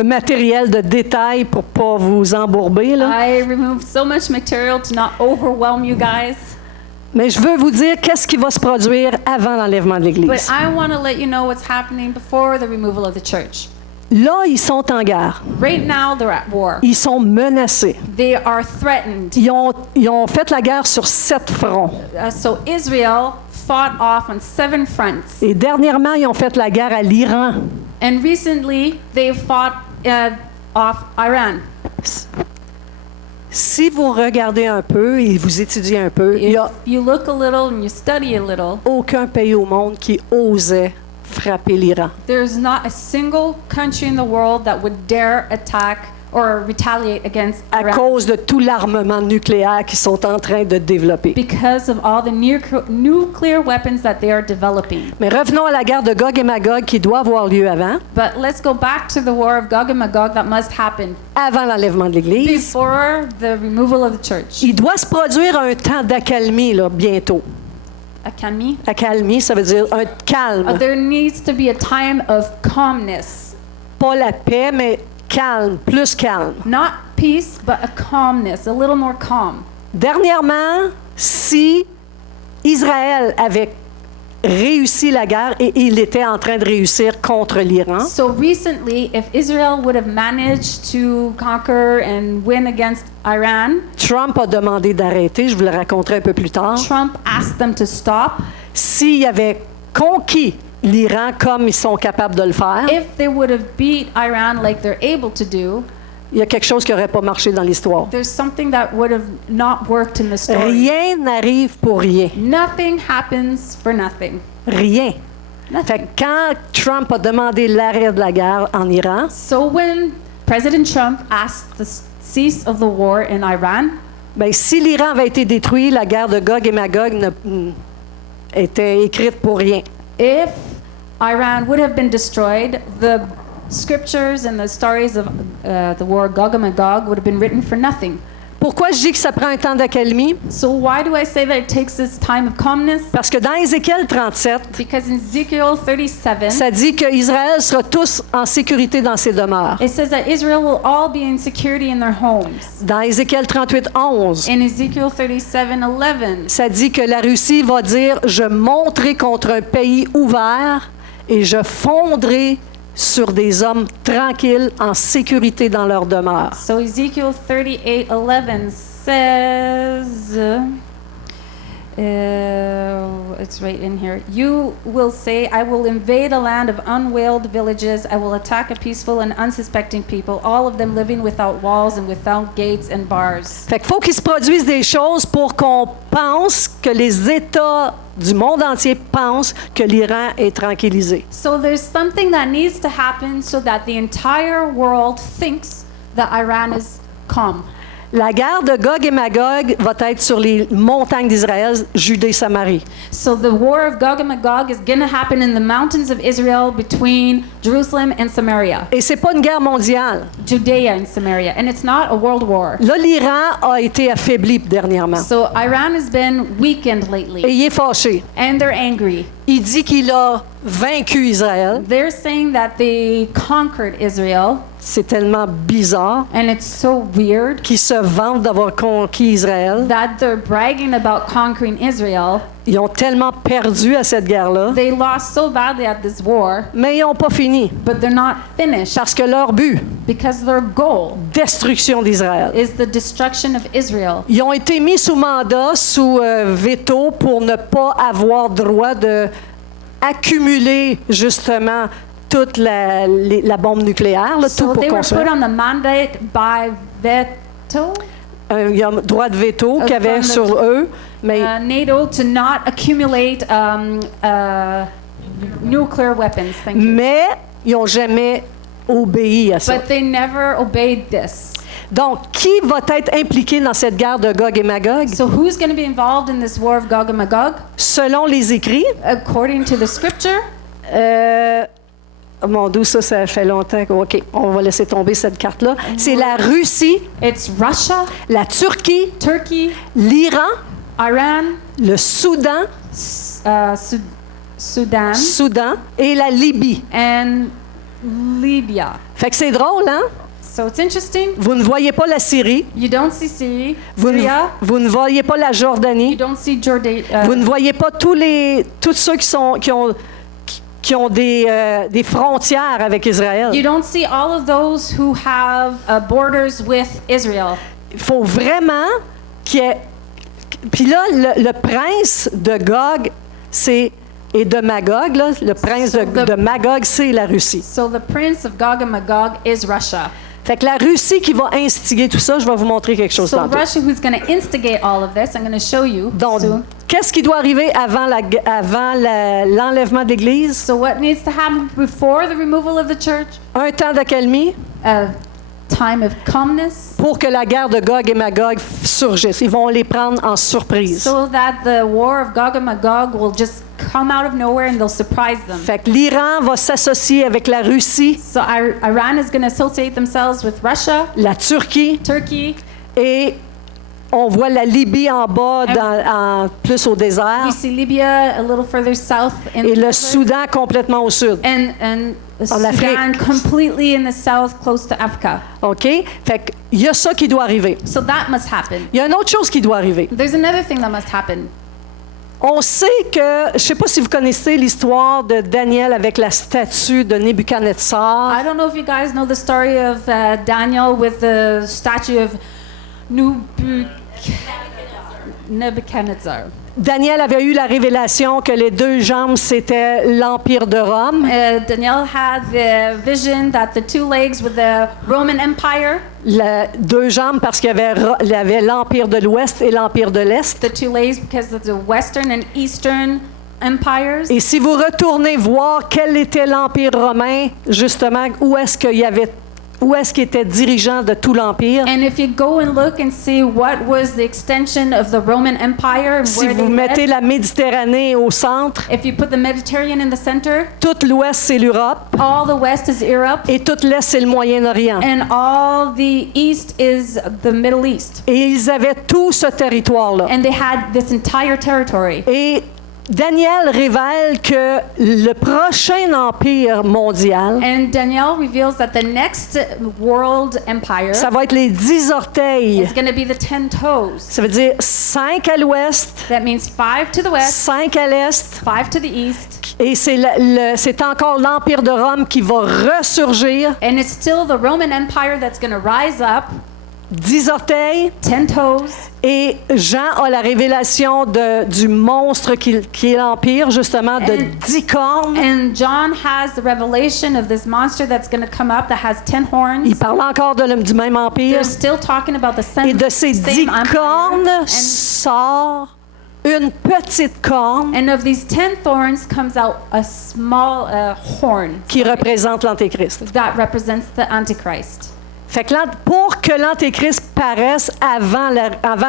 matériel, de détails pour pas vous embourber, là. I removed so much material to not overwhelm you guys. Mais je veux vous dire qu'est-ce qui va se produire avant l'enlèvement de But l'Église. I want to let you know what's happening before the removal of the church. Là, ils sont en guerre. Right now, they're at war. Ils sont menacés. They are threatened. Ils ont fait la guerre sur 7 fronts. So Israel fought off on 7 fronts. Et dernièrement, ils ont fait la guerre à l'Iran. And recently, they fought off Iran. Si vous regardez un peu et vous étudiez un peu, il n'y If a you look a little and you study a little, aucun pays au monde qui osait frapper l'Iran. there's not a single country in the world that would dare attack or retaliate against À Iran cause de tout l'armement nucléaire qu'ils sont en train de développer. because of all the nuclear weapons that they are developing. Mais revenons à la guerre de Gog et Magog qui doit avoir lieu But let's go back to the war of Gog and Magog that must happen avant l'enlèvement de l'Église. before the removal of the church. Il doit se produire un temps d'accalmie là, bientôt. Accalmie. Accalmie, ça veut dire un calme. There needs to be a time of calmness. Pas la paix, mais calme, plus calme. Not peace, but a calmness, a little more calm. Dernièrement, si Israël avait réussi la guerre et il était en train de réussir contre l'Iran, So recently, if Israel would have managed to conquer and win against Iran, Trump a demandé d'arrêter, je vous le raconterai un peu plus tard. Trump asked them to stop. S'il avait conquis l'Iran comme ils sont capables de le faire, If they would have beat Iran like they're able to do, il y a quelque chose qui n'aurait pas marché dans l'histoire. there's something that would have not worked in the story. Rien n'arrive pour rien. Nothing happens for nothing. Rien. Fait Nothing. que quand Trump a demandé l'arrêt de la guerre en Iran, So when President Trump asked the cease of the war in Iran. Ben, si l'Iran avait été détruit, la guerre de Gog et Magog était écrite pour rien. If Iran would have been destroyed, the scriptures and the stories of the war of Gog and Magog would have been written for nothing. Pourquoi je dis que ça prend un temps d'accalmie? So why do I say that it takes this time of calmness? Parce que dans Ézéchiel 37, Because in Ezekiel 37, ça dit qu'Israël sera tous en sécurité dans ses demeures. it says that Israel will all be in security in their homes. Dans Ézéchiel 38, 11, In Ezekiel 37:11, ça dit que la Russie va dire « Je monterai contre un pays ouvert et je fondrai sur des hommes tranquilles en sécurité dans leur demeure. so Ezekiel 38:11 says, it's right in here. You will say, I will invade a land of unwalled villages. I will attack a peaceful and unsuspecting people, all of them living without walls and without gates and bars. » Fait qu'il faut qu'il se produise des choses pour qu'on pense que les États du monde entier pensent que l'Iran est tranquillisé. So there's something that needs to happen so that the entire world thinks that Iran is calm. La guerre de Gog et Magog va être sur les montagnes d'Israël, Judée, Samarie. So the war of Gog and Magog is going to happen in the mountains of Israel between Jerusalem and Samaria, Et c'est pas une guerre mondiale. Judea and Samaria, and it's not a world war. Là, l'Iran a été affaibli dernièrement. So Iran has been weakened Et lately, il est fâché. and they're angry. Il dit qu'il a vaincu Israël. They're saying that they conquered Israel, C'est tellement bizarre and it's so weird qu'ils se vantent d'avoir conquis Israël. that they're bragging about conquering Israel. Ils ont tellement perdu à cette guerre-là, They lost so badly at this war, mais ils n'ont pas fini. but they're not finished Parce que leur but, because their goal destruction d'Israël. is the destruction of Israel. Ils ont été mis sous mandat, sous veto, pour ne pas avoir droit de accumuler justement toute la bombe nucléaire, là, tout So pour they were construire. put on the mandate by veto, Il y a un droit de veto qu'il y avait from the- sur eux, mais NATO to not accumulate nuclear weapons. Thank you. mais ils n'ont jamais obéi à ça. But they never obeyed this. Donc, qui va être impliqué dans cette guerre de Gog et Magog? So who's going to be involved in this war of Gog and Magog? Selon les écrits, According to the scripture, mon Dieu, ça fait longtemps. OK, on va laisser tomber cette carte-là. C'est la Russie, it's Russia, la Turquie, Turkey, l'Iran, Iran, le Soudan, Sudan, et la Libye. and Libya. Fait que c'est drôle, hein? So it's interesting. Vous ne voyez pas la Syrie, You don't see Syria, vous ne voyez pas la you Jordanie, don't see Jordan, vous ne voyez pas tous ceux qui ont des frontières avec Israël. you don't see all of those who have borders with Israel. Il faut vraiment qu'il y ait... Puis là, le prince de Gog, et de Magog, là, le prince de Magog, c'est la Russie. So the prince of Gog and Magog is Russia. Fait que la Russie qui va instiguer tout ça, je vais vous montrer quelque chose So tantôt. Russia, who's going to instigate all of this, I'm going to show you Donc, soon. qu'est-ce qui doit arriver avant l'enlèvement de l'Église? So what needs to happen before the removal of the church? Un temps d'accalmie A time of calmness, pour que la guerre de Gog et Magog surgisse. Ils vont les prendre en surprise. so that the war of Gog and Magog will just come out of nowhere and they'll surprise them. Fait que l'Iran va s'associer avec la Russie, So Iran is going to associate themselves with Russia, la Turquie, Turkey. et on voit la Libye en bas, plus au désert, We see Libya a little further south in et the le desert, Soudan complètement au sud. and En Sudan Afrique. completely in the south, close to Africa. OK? Fait qu'il y a ça qui doit arriver. So that must happen. Il y a une autre chose qui doit arriver. There's another thing that must happen. On sait que, je ne sais pas si vous connaissez l'histoire de Daniel avec la statue de Nebuchadnezzar. I don't know if you guys know the story of Daniel with the statue of Nebuchadnezzar. Daniel avait eu la révélation que les deux jambes, c'était l'Empire de Rome. Daniel had the vision that the two legs were the Roman Empire, Deux jambes parce qu'il y avait l'Empire de l'Ouest et l'Empire de l'Est. the two legs because of the Western and Eastern empires. Et si vous retournez voir quel était l'Empire romain, justement, où est-ce qu'il y avait où est-ce qu'il était dirigeant de tout l'Empire. And if you go and look and see what was the extension of the Roman Empire and Si where vous they mettez led, la Méditerranée au centre, if you put the Mediterranean in the center, tout l'ouest, c'est l'Europe, all the west is Europe, et tout l'est, c'est le Moyen-Orient. and all the east is the Middle East. Et ils avaient tout ce territoire-là. And they had this entire territory. Et Daniel révèle que le prochain empire mondial, And Daniel reveals that the next world empire ça va être les 10 orteils. is going to be the 10 toes. Ça veut dire 5 à l'ouest, That means 5 to the west, 5 à l'est, 5 to the east, et c'est encore l'Empire de Rome qui va ressurgir. and it's still the Roman Empire that's going to rise up, 10 orteils, 10 toes, et Jean a la révélation du monstre qui est l'Empire, justement, de 10 cornes. and John has the revelation of this monster that's going to come up that has 10 horns. Il parle encore du même empire. They're still talking about the Et de ces 10 same empire. cornes sort une petite corne And of these 10 thorns comes out a small horn qui représente l'Antéchrist. that represents the Antichrist. Fait que pour que l'Antéchrist paraisse avant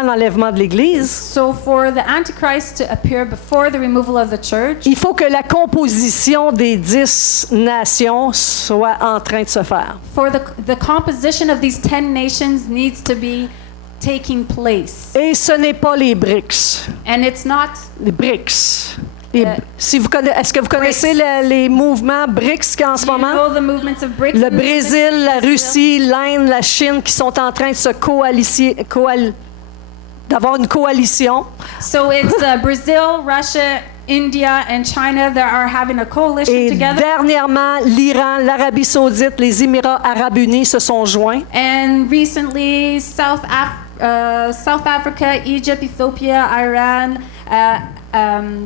l'enlèvement de l'Église, So for the Antichrist to appear before the removal of the church, il faut que la composition des 10 nations soit en train de se faire. for the composition of these 10 nations needs to be taking place. Et ce n'est pas les BRICS. And it's not, Les BRICS. Est-ce que vous connaissez BRICS. les mouvements BRICS en ce you moment? know the movements of BRICS. Le Brésil, la Russie, l'Inde, la Chine qui sont en train de se d'avoir une coalition. So it's Brazil, Russia, India, and China that are having a coalition Et together. dernièrement, l'Iran, l'Arabie Saoudite, les Émirats Arabes Unis se sont joints. And recently, South Africa, Egypt, Ethiopia, Iran,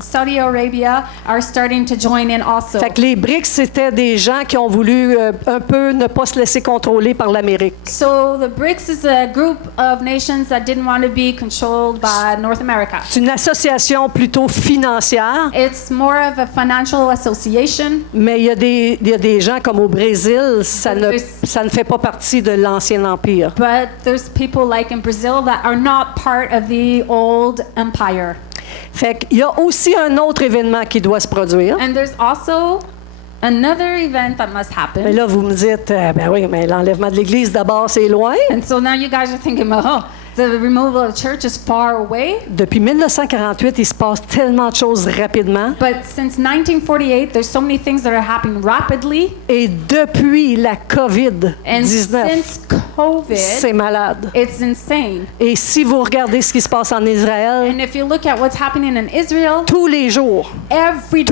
Saudi Arabia are starting to join in also. Fait que les BRICS, c'était des gens qui ont voulu un peu ne pas se laisser contrôler par l'Amérique. So the BRICS is a group of nations that didn't want to be controlled by North America. C'est une association plutôt financière, It's more of a financial association. mais il y a des gens comme au Brésil, ça ne fait pas partie de l'ancien empire. But there's people like in Brazil that are not part of the old empire. Fait qu'il y a aussi un autre événement qui doit se produire. And there's also another event that must Mais happen. là, vous me dites, ben oui, mais l'enlèvement de l'Église, d'abord, c'est loin. And so now you guys are thinking, oh, the removal of the church is far away. Depuis 1948, il se passe tellement de choses rapidement. But since 1948, there's so many things that are happening rapidly. Et depuis la And COVID-19, since COVID, c'est malade. it's insane. Et si vous regardez ce qui se passe en Israël, And if you look at what's happening in Israel, tous les jours, every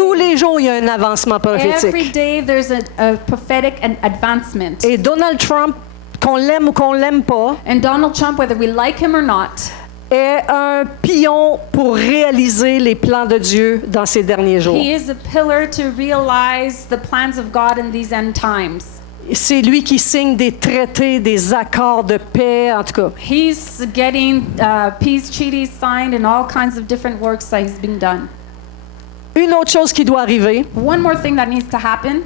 il y a un avancement every prophétique. day there's a prophetic advancement. Et Donald Trump, qu'on l'aime ou qu'on l'aime pas, And Donald Trump, whether we like him or not, est un pion pour réaliser les plans de Dieu dans ces derniers jours. he is a pillar to realize the plans of God in these end times. C'est lui qui signe des traités, des accords de paix, en tout cas. He's getting peace treaties signed and all kinds of different works that he's been done. Une autre chose qui doit arriver, One more thing that needs to happen,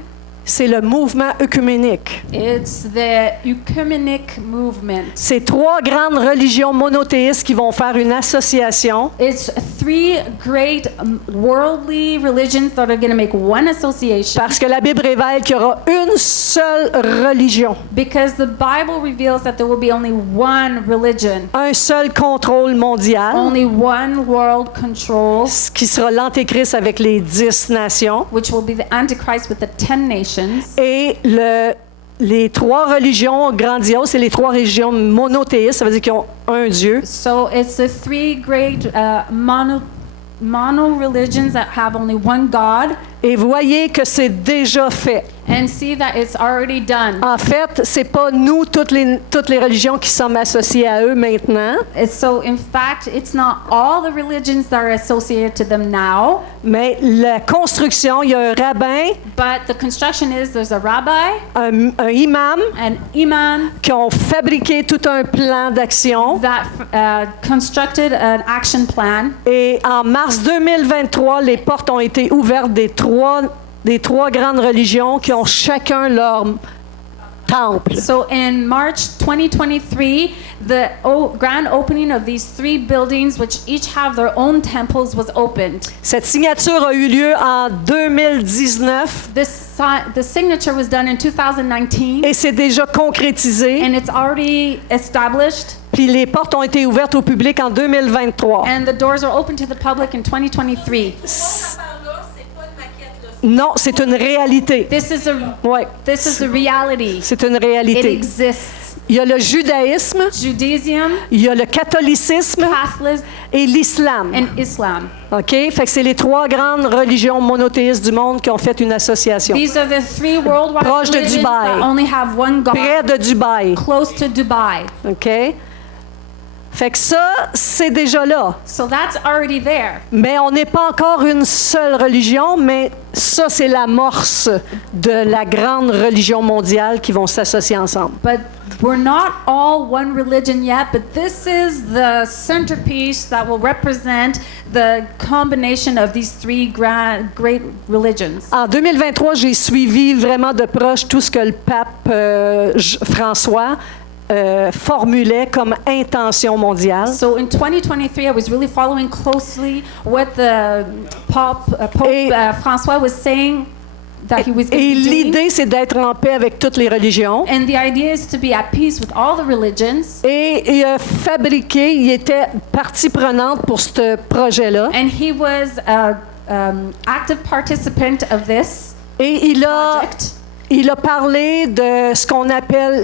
c'est le mouvement œcuménique. it's the ecumenic movement. C'est 3 grandes religions monothéistes qui vont faire une association It's 3 great worldly religions that are going to make one association parce que la Bible révèle qu'il y aura une seule religion, because the Bible reveals that there will be only one religion, un seul contrôle mondial, only one world control, ce qui sera l'Antéchrist avec les 10 nations, which will be the Antichrist with the 10 nations. et les 3 religions grandioses, c'est les 3 religions monothéistes, ça veut dire qu'ils ont un Dieu. So it's the 3 great mono religions that have only one God, Et voyez que c'est déjà fait. and see that it's already done. En fait, c'est pas nous, toutes les religions qui sommes associées à eux maintenant, So in fact, it's not all the religions that are associated to them now, mais la construction, il y a un rabbin, but the construction is there's a rabbi, un imam, an imam qui ont fabriqué tout un plan d'action. that constructed an action plan. Et en mars 2023, les portes ont été ouvertes des trois grandes religions qui ont chacun temple. So in March 2023, the grand opening of these 3 buildings, which each have their own temples, was opened. Cette signature a eu lieu en 2019 The signature was done in 2019, et c'est déjà concrétisé. and it's already established, Puis les portes ont été ouvertes au public en 2023. and the doors are open to the public in 2023. Non, c'est une réalité. This is Ouais, a reality. c'est une It réalité. exists. Il y a le judaïsme, Judaism, il y a le catholicisme Catholic, et l'islam. and Islam. OK? Fait que c'est les 3 grandes religions monothéistes du monde qui ont fait une association. These are the 3 worldwide Proche de religions Dubaï. that only have one God, Près de Dubaï. close to Dubai. OK? Fait que ça, c'est déjà là. So that's already there. Mais on n'est pas encore une seule religion, mais ça, c'est l'amorce de la grande religion mondiale qui vont s'associer ensemble. But we're not all one religion yet, but this is the centerpiece that will represent the combination of these 3 great religions. En 2023, j'ai suivi vraiment de proche tout ce que le pape François formulait comme intention mondiale. So in 2023, I was really following closely what the Pope François was saying that he was going Et to be doing. l'idée, c'est d'être en paix avec toutes les religions. And the idea is to be at peace with all the religions. Et il a fabriqué, il était partie prenante pour ce projet-là. And he was an active participant of this Et project. il a parlé de ce qu'on appelle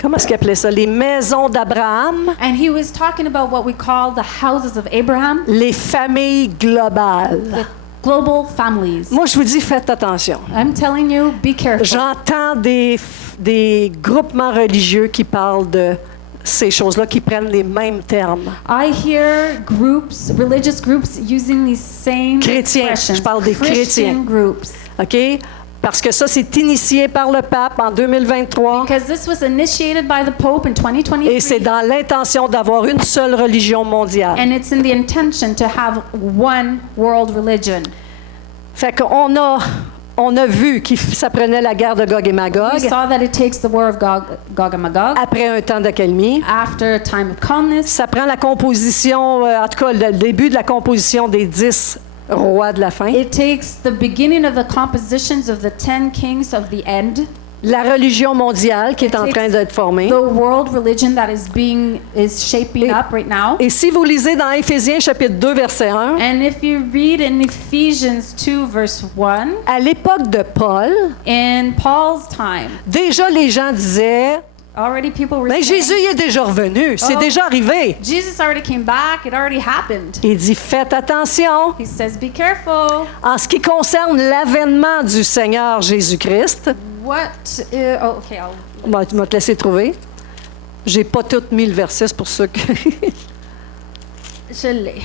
comment est-ce qu'il appelait ça? Les maisons d'Abraham, And he was talking about what we call the houses of Abraham, les familles globales. the global families. Moi, je vous dis, faites attention. I'm telling you, be careful. J'entends des groupements religieux qui parlent de ces choses-là, qui prennent les mêmes termes. I hear religious groups using these same Chrétiens, expressions. je parle des Christian chrétiens. groups. OK? Parce que ça, c'est initié par le pape en 2023 Because this was initiated by the Pope in 2023. et c'est dans l'intention d'avoir une seule religion mondiale. And it's in the intention to have one world religion. Fait qu'on a vu que ça prenait la guerre de Gog et We Magog saw that it takes the war of Gog and Magog après un temps d'accalmie. after a time of calmness. Ça prend la composition, en tout cas le début de la composition des 10 rois de la fin. It takes the beginning of the compositions of the 10 kings of the end. La religion mondiale qui est en It train takes d'être formée. The world religion that is shaping up right now. Et si vous lisez dans Éphésiens chapitre 2 verset 1, And if you read in Ephesians 2 verse 1, à l'époque de Paul, in Paul's time, déjà les gens disaient already people were mais saying, Jésus il est déjà revenu, c'est Oh. déjà arrivé. Jesus already came back, it already happened. Il dit faites attention He says, be careful. en ce qui concerne l'avènement du Seigneur Jésus-Christ. Okay, Bon, tu vas te laisser trouver. J'ai pas tout mis le verset, c'est pour ça que. je l'ai.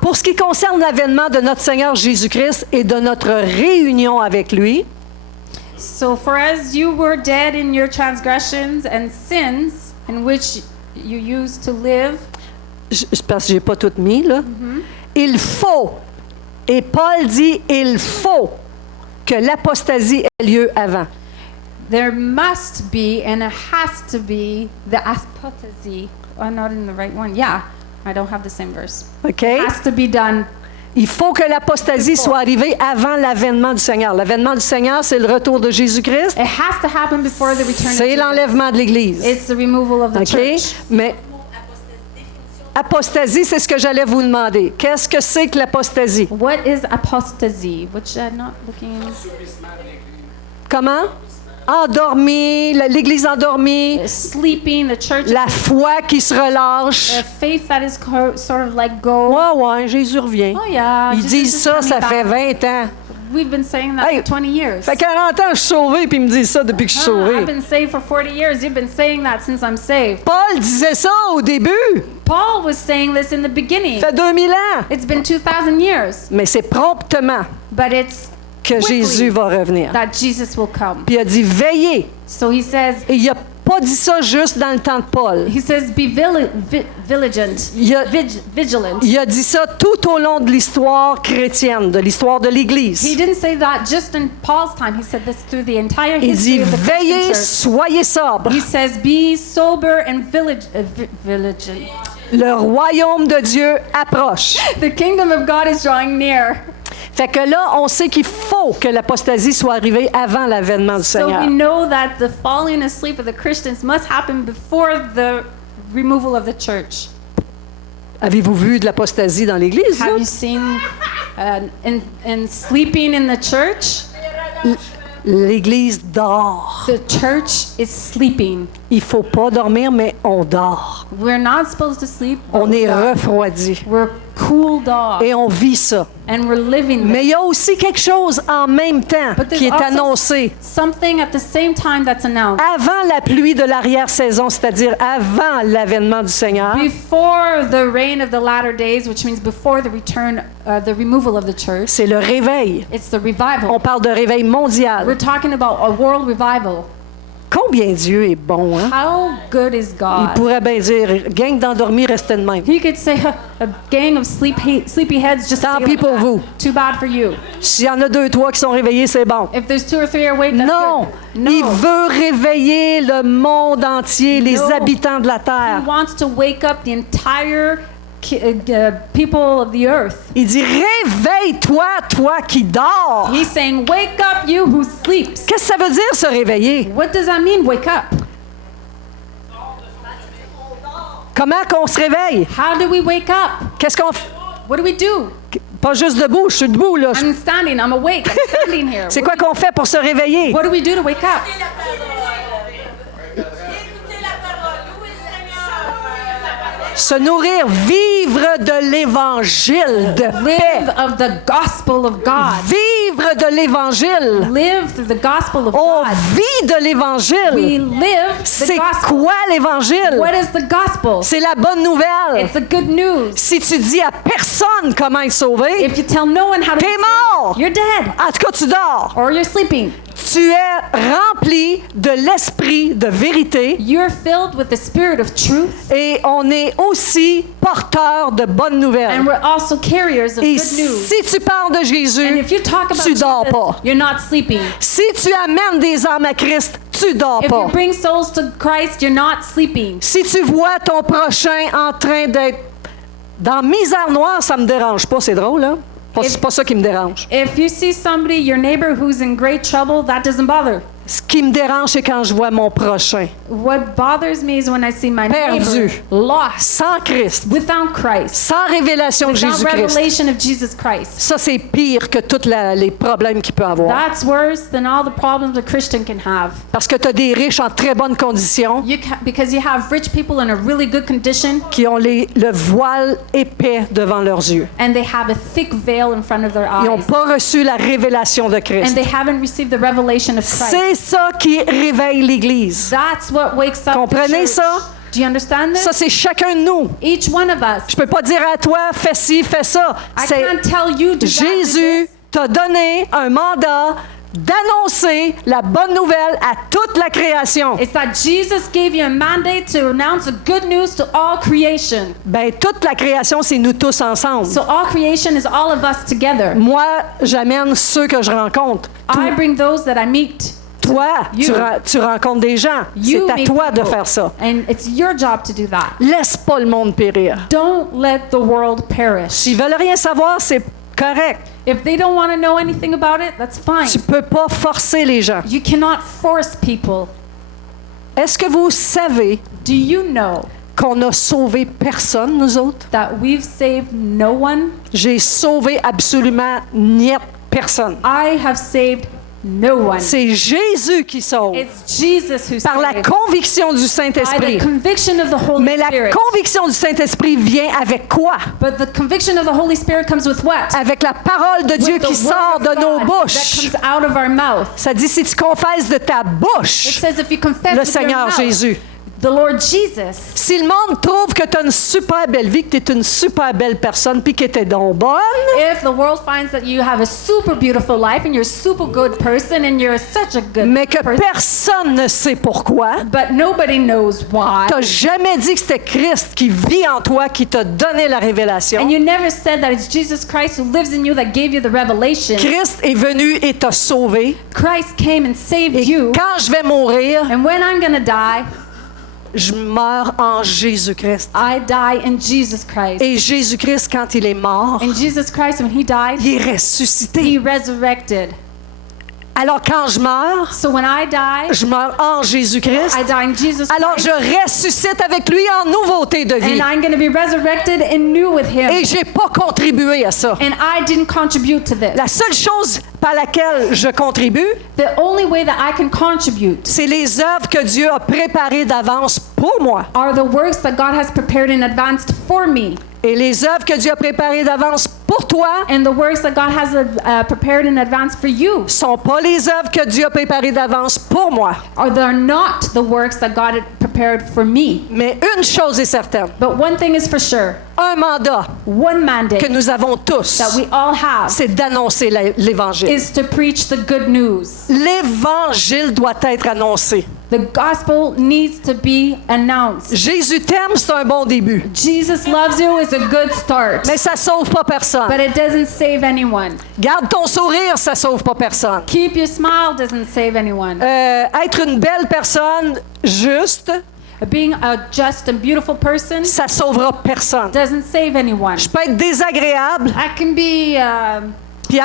Pour ce qui concerne l'avènement de notre Seigneur Jésus-Christ et de notre réunion avec lui, So for as you were dead in your transgressions and sins in which you used to live, parce que j'ai pas tout mis, là, il faut, et Paul dit, il faut que l'apostasie ait lieu avant. there must be and it has to be the apostasy. I'm not in the right one. Yeah, I don't have the same verse. OK? Has to be done. Il faut que l'apostasie soit arrivée avant l'avènement du Seigneur. L'avènement du Seigneur, c'est le retour de Jésus-Christ. It has to happen before the return of C'est Jesus. l'enlèvement de l'Église. It's the removal of the OK? church. Mais apostasie, c'est ce que j'allais vous demander. Qu'est-ce que c'est que l'apostasie? What is apostasy? Which I'm not looking. Comment? Endormi, l'Église endormie, Sleeping, the church, la foi qui se relâche. the faith that is sort of like go. Ouais, Jésus revient. Oh yeah. Ils Jesus disent is ça, coming ça back. fait 20 ans. We've been saying that Hey, for 20 years. Fait 40 ans, je suis sauvé, puis ils me disent ça depuis que je suis I've sauvé. been saved for 40 years. You've been saying that since I'm saved. Paul disait ça au début. Paul was saying this in the beginning. Ça fait 2000 ans. It's been 2,000 years. Mais c'est promptement But it's que quickly Jésus va revenir. that Jesus will come. Puis il a dit, veillez. So he says, Et il a pas dit ça juste dans le temps de Paul. He says, be vigilant. Il a dit ça tout au long de l'histoire chrétienne, de l'histoire de He l'Église. didn't say that just in Paul's time. He said this through the entire Il dit, history of the Christian veillez, church. soyez sobres. He says, be sober and vigilant. Le royaume de Dieu approche. The kingdom of God is drawing near. Fait que là, on sait qu'il faut que l'apostasie soit arrivée avant l'avènement du So Seigneur. we know that the falling asleep of the Christians must happen before the removal of the church. Avez-vous vu de l'apostasie dans l'Église? Have là? you seen in sleeping in the church? L'Église dort. The church is sleeping. Il faut pas dormir, mais on dort. We're not supposed to sleep. but On est refroidi. We're cooled off Et on vit ça. and we're living Mais this. il y a aussi quelque chose en même temps But there's qui est also annoncé. something at the same time that's announced. Avant la pluie de l'arrière-saison, c'est-à-dire avant l'avènement du Seigneur, Before the reign of the latter days, which means before the return, the removal of the church, c'est le réveil. it's the revival. On parle de réveil mondial. We're talking about a world revival. Combien Dieu est bon, hein? How good is Il God? pourrait bien dire, gang d'endormis, restez de même. He could say, a gang of sleepyheads just Tant stay pis like pour that. vous. Too bad for you. S'il y en a 2, 3 qui sont réveillés, c'est bon. If there's 2 or 3 awake, that's Non, good. No. il veut réveiller le monde entier, les No. habitants de la He terre. wants to wake up the entire people of the earth. Il dit, réveille-toi, toi qui dors. He's saying, wake up, you who sleeps. Qu'est-ce que ça veut dire, se réveiller? What does that mean, wake up? Comment qu'on se réveille? How do we wake up? Qu'est-ce qu'on fait? What do we do? Pas juste debout, je suis debout, là. I'm standing, I'm awake, I'm standing here. C'est quoi qu'on fait pour se réveiller? What do we do to wake up? Se nourrir, vivre de l'évangile de paix. Live of the gospel of God. Vivre de l'évangile. Live through the gospel of On God. vit de We l'évangile. live the C'est gospel. quoi l'évangile? What is the gospel? C'est la bonne nouvelle. It's the good news. Si tu dis à personne comment être sauvé, If you tell no one how to T'es be mort. saved, you're dead en tout cas tu dors. or you're sleeping. Tu es rempli de l'esprit de vérité You're filled with the spirit of truth, et on est aussi porteur de bonnes nouvelles. and we're also carriers of Et good news. si tu parles de And Jésus, if you talk about tu dors Jesus, pas. you're not sleeping. Si tu amènes des âmes à Christ, tu dors If pas. you bring souls to Christ, you're not sleeping. Si tu vois ton prochain en train d'être dans misère noire, ça me dérange pas, c'est drôle, hein? C'est pas ça qui me dérange. If you see somebody, your neighbor, who's in great trouble, that doesn't bother. Ce qui me dérange, c'est quand je vois mon prochain What bothers me is when I see my Perdu. neighbor lost, sans Christ, without Christ, sans révélation de without Jésus-Christ. revelation of Jesus Christ. Ça, c'est pire que tous les problèmes qu'il peut avoir. That's worse than all the problems a Christian can have. Parce que tu as des riches en très bonnes conditions Because you have rich people in a really good condition, qui ont le voile épais devant leurs yeux. and they have a thick veil in front of their Ils n'ont eyes, pas reçu la révélation de and Christ. they haven't received the revelation of Christ. C'est ça qui réveille l'Église. That's what wakes up the Comprenez church. ça? Do you understand this? Ça, c'est chacun de nous. Each one of us. Je peux pas dire à toi, fais ci, fais ça. I C'est can't tell you to Jésus t'a donné un mandat d'annoncer la bonne nouvelle à toute la création. It's that Jesus gave you a mandate to announce the good news to all creation. Ben, toute la création, c'est nous tous ensemble. So all creation is all of us together. Moi, j'amène ceux que je rencontre. I bring those that I meet. Toi, You. tu rencontres des gens. You C'est à meet toi de people. faire ça. And it's your job to do that. Laisse pas le monde périr. Don't let the world perish. S'ils veulent rien savoir, c'est correct. If they don't want to know anything about it, that's fine. Tu peux pas forcer les gens. You cannot force people. Est-ce que vous savez Do you know qu'on a sauvé personne, nous autres? that we've saved no one? J'ai sauvé absolument niet personne. I have saved no one. C'est Jésus qui sauve It's Jesus who par la saves. conviction du By Saint-Esprit. the conviction of the Holy Mais la Spirit. conviction du Saint-Esprit vient avec quoi? But the conviction of the Holy Spirit comes with what? Avec la parole de Dieu With the qui word sort of de nos God bouches. that comes out of our mouth. Ça dit, si tu confesses de ta It bouche says if you confess le with your Seigneur mouth Jésus, the the Lord Jesus. Si le monde trouve que tu as une super belle vie, que tu es une super belle personne, puis que tu es donc bonne, If the world finds that you have a super beautiful life and you're a super good person and you're such a good mais que person, personne ne sait pourquoi, but nobody knows why, tu n'as jamais dit que c'était Christ qui vit en toi, qui t'a donné la révélation. and you never said that it's Jesus Christ who lives in you that gave you the revelation. Christ est venu et t'a sauvé. Christ came and saved Et you. quand je vais mourir, And when I'm going to die, je meurs en Jésus-Christ. I die in Jesus Christ. Et Jésus-Christ, quand il est mort, And Jesus Christ, when he died, il est ressuscité. he resurrected. Alors quand je meurs, So when I die, je meurs en Jésus-Christ. I die in Jesus Alors Christ. je ressuscite avec lui en nouveauté de vie. And I'm going to be resurrected and new with him. Et j'ai pas contribué à ça. And I didn't contribute to this. La seule chose par laquelle je contribue, The only way that I can contribute c'est les œuvres que Dieu a préparées d'avance pour moi. are the works that God has prepared in advance for me. Et les œuvres que Dieu a préparées d'avance pour toi And the works that God has prepared in advance for you sont pas les œuvres que Dieu a préparées d'avance pour moi. are they're not the works that God had prepared for me. Mais une chose est certaine, But one thing is for sure, un mandat one que mandate nous avons tous, that we all have c'est d'annoncer l'Évangile. is to preach the good news. L'Évangile doit être annoncé. The gospel needs to be announced. Jésus t'aime, c'est un bon début. Jesus loves you is a good start, Mais ça sauve pas personne. but it doesn't save anyone. Garde ton sourire, ça sauve pas personne. Keep your smile doesn't save anyone. Être une belle personne juste, Being a just and beautiful person ça sauvera personne. doesn't save anyone. Je peux être désagréable I can be puis,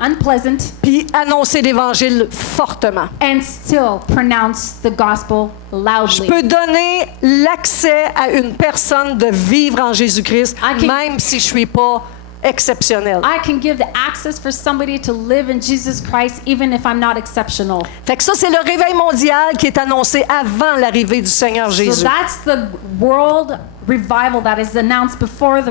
unpleasant puis annoncer l'Évangile fortement. and still pronounce the gospel Je loudly. peux donner l'accès à une personne de vivre en Jésus-Christ, I can- même si je suis pas exceptionnel. I can give the access for somebody to live in Jesus Christ even if I'm not exceptional. Fait que ça, c'est le réveil mondial qui est annoncé avant l'arrivée du Seigneur So Jésus. that's the world revival that is announced before the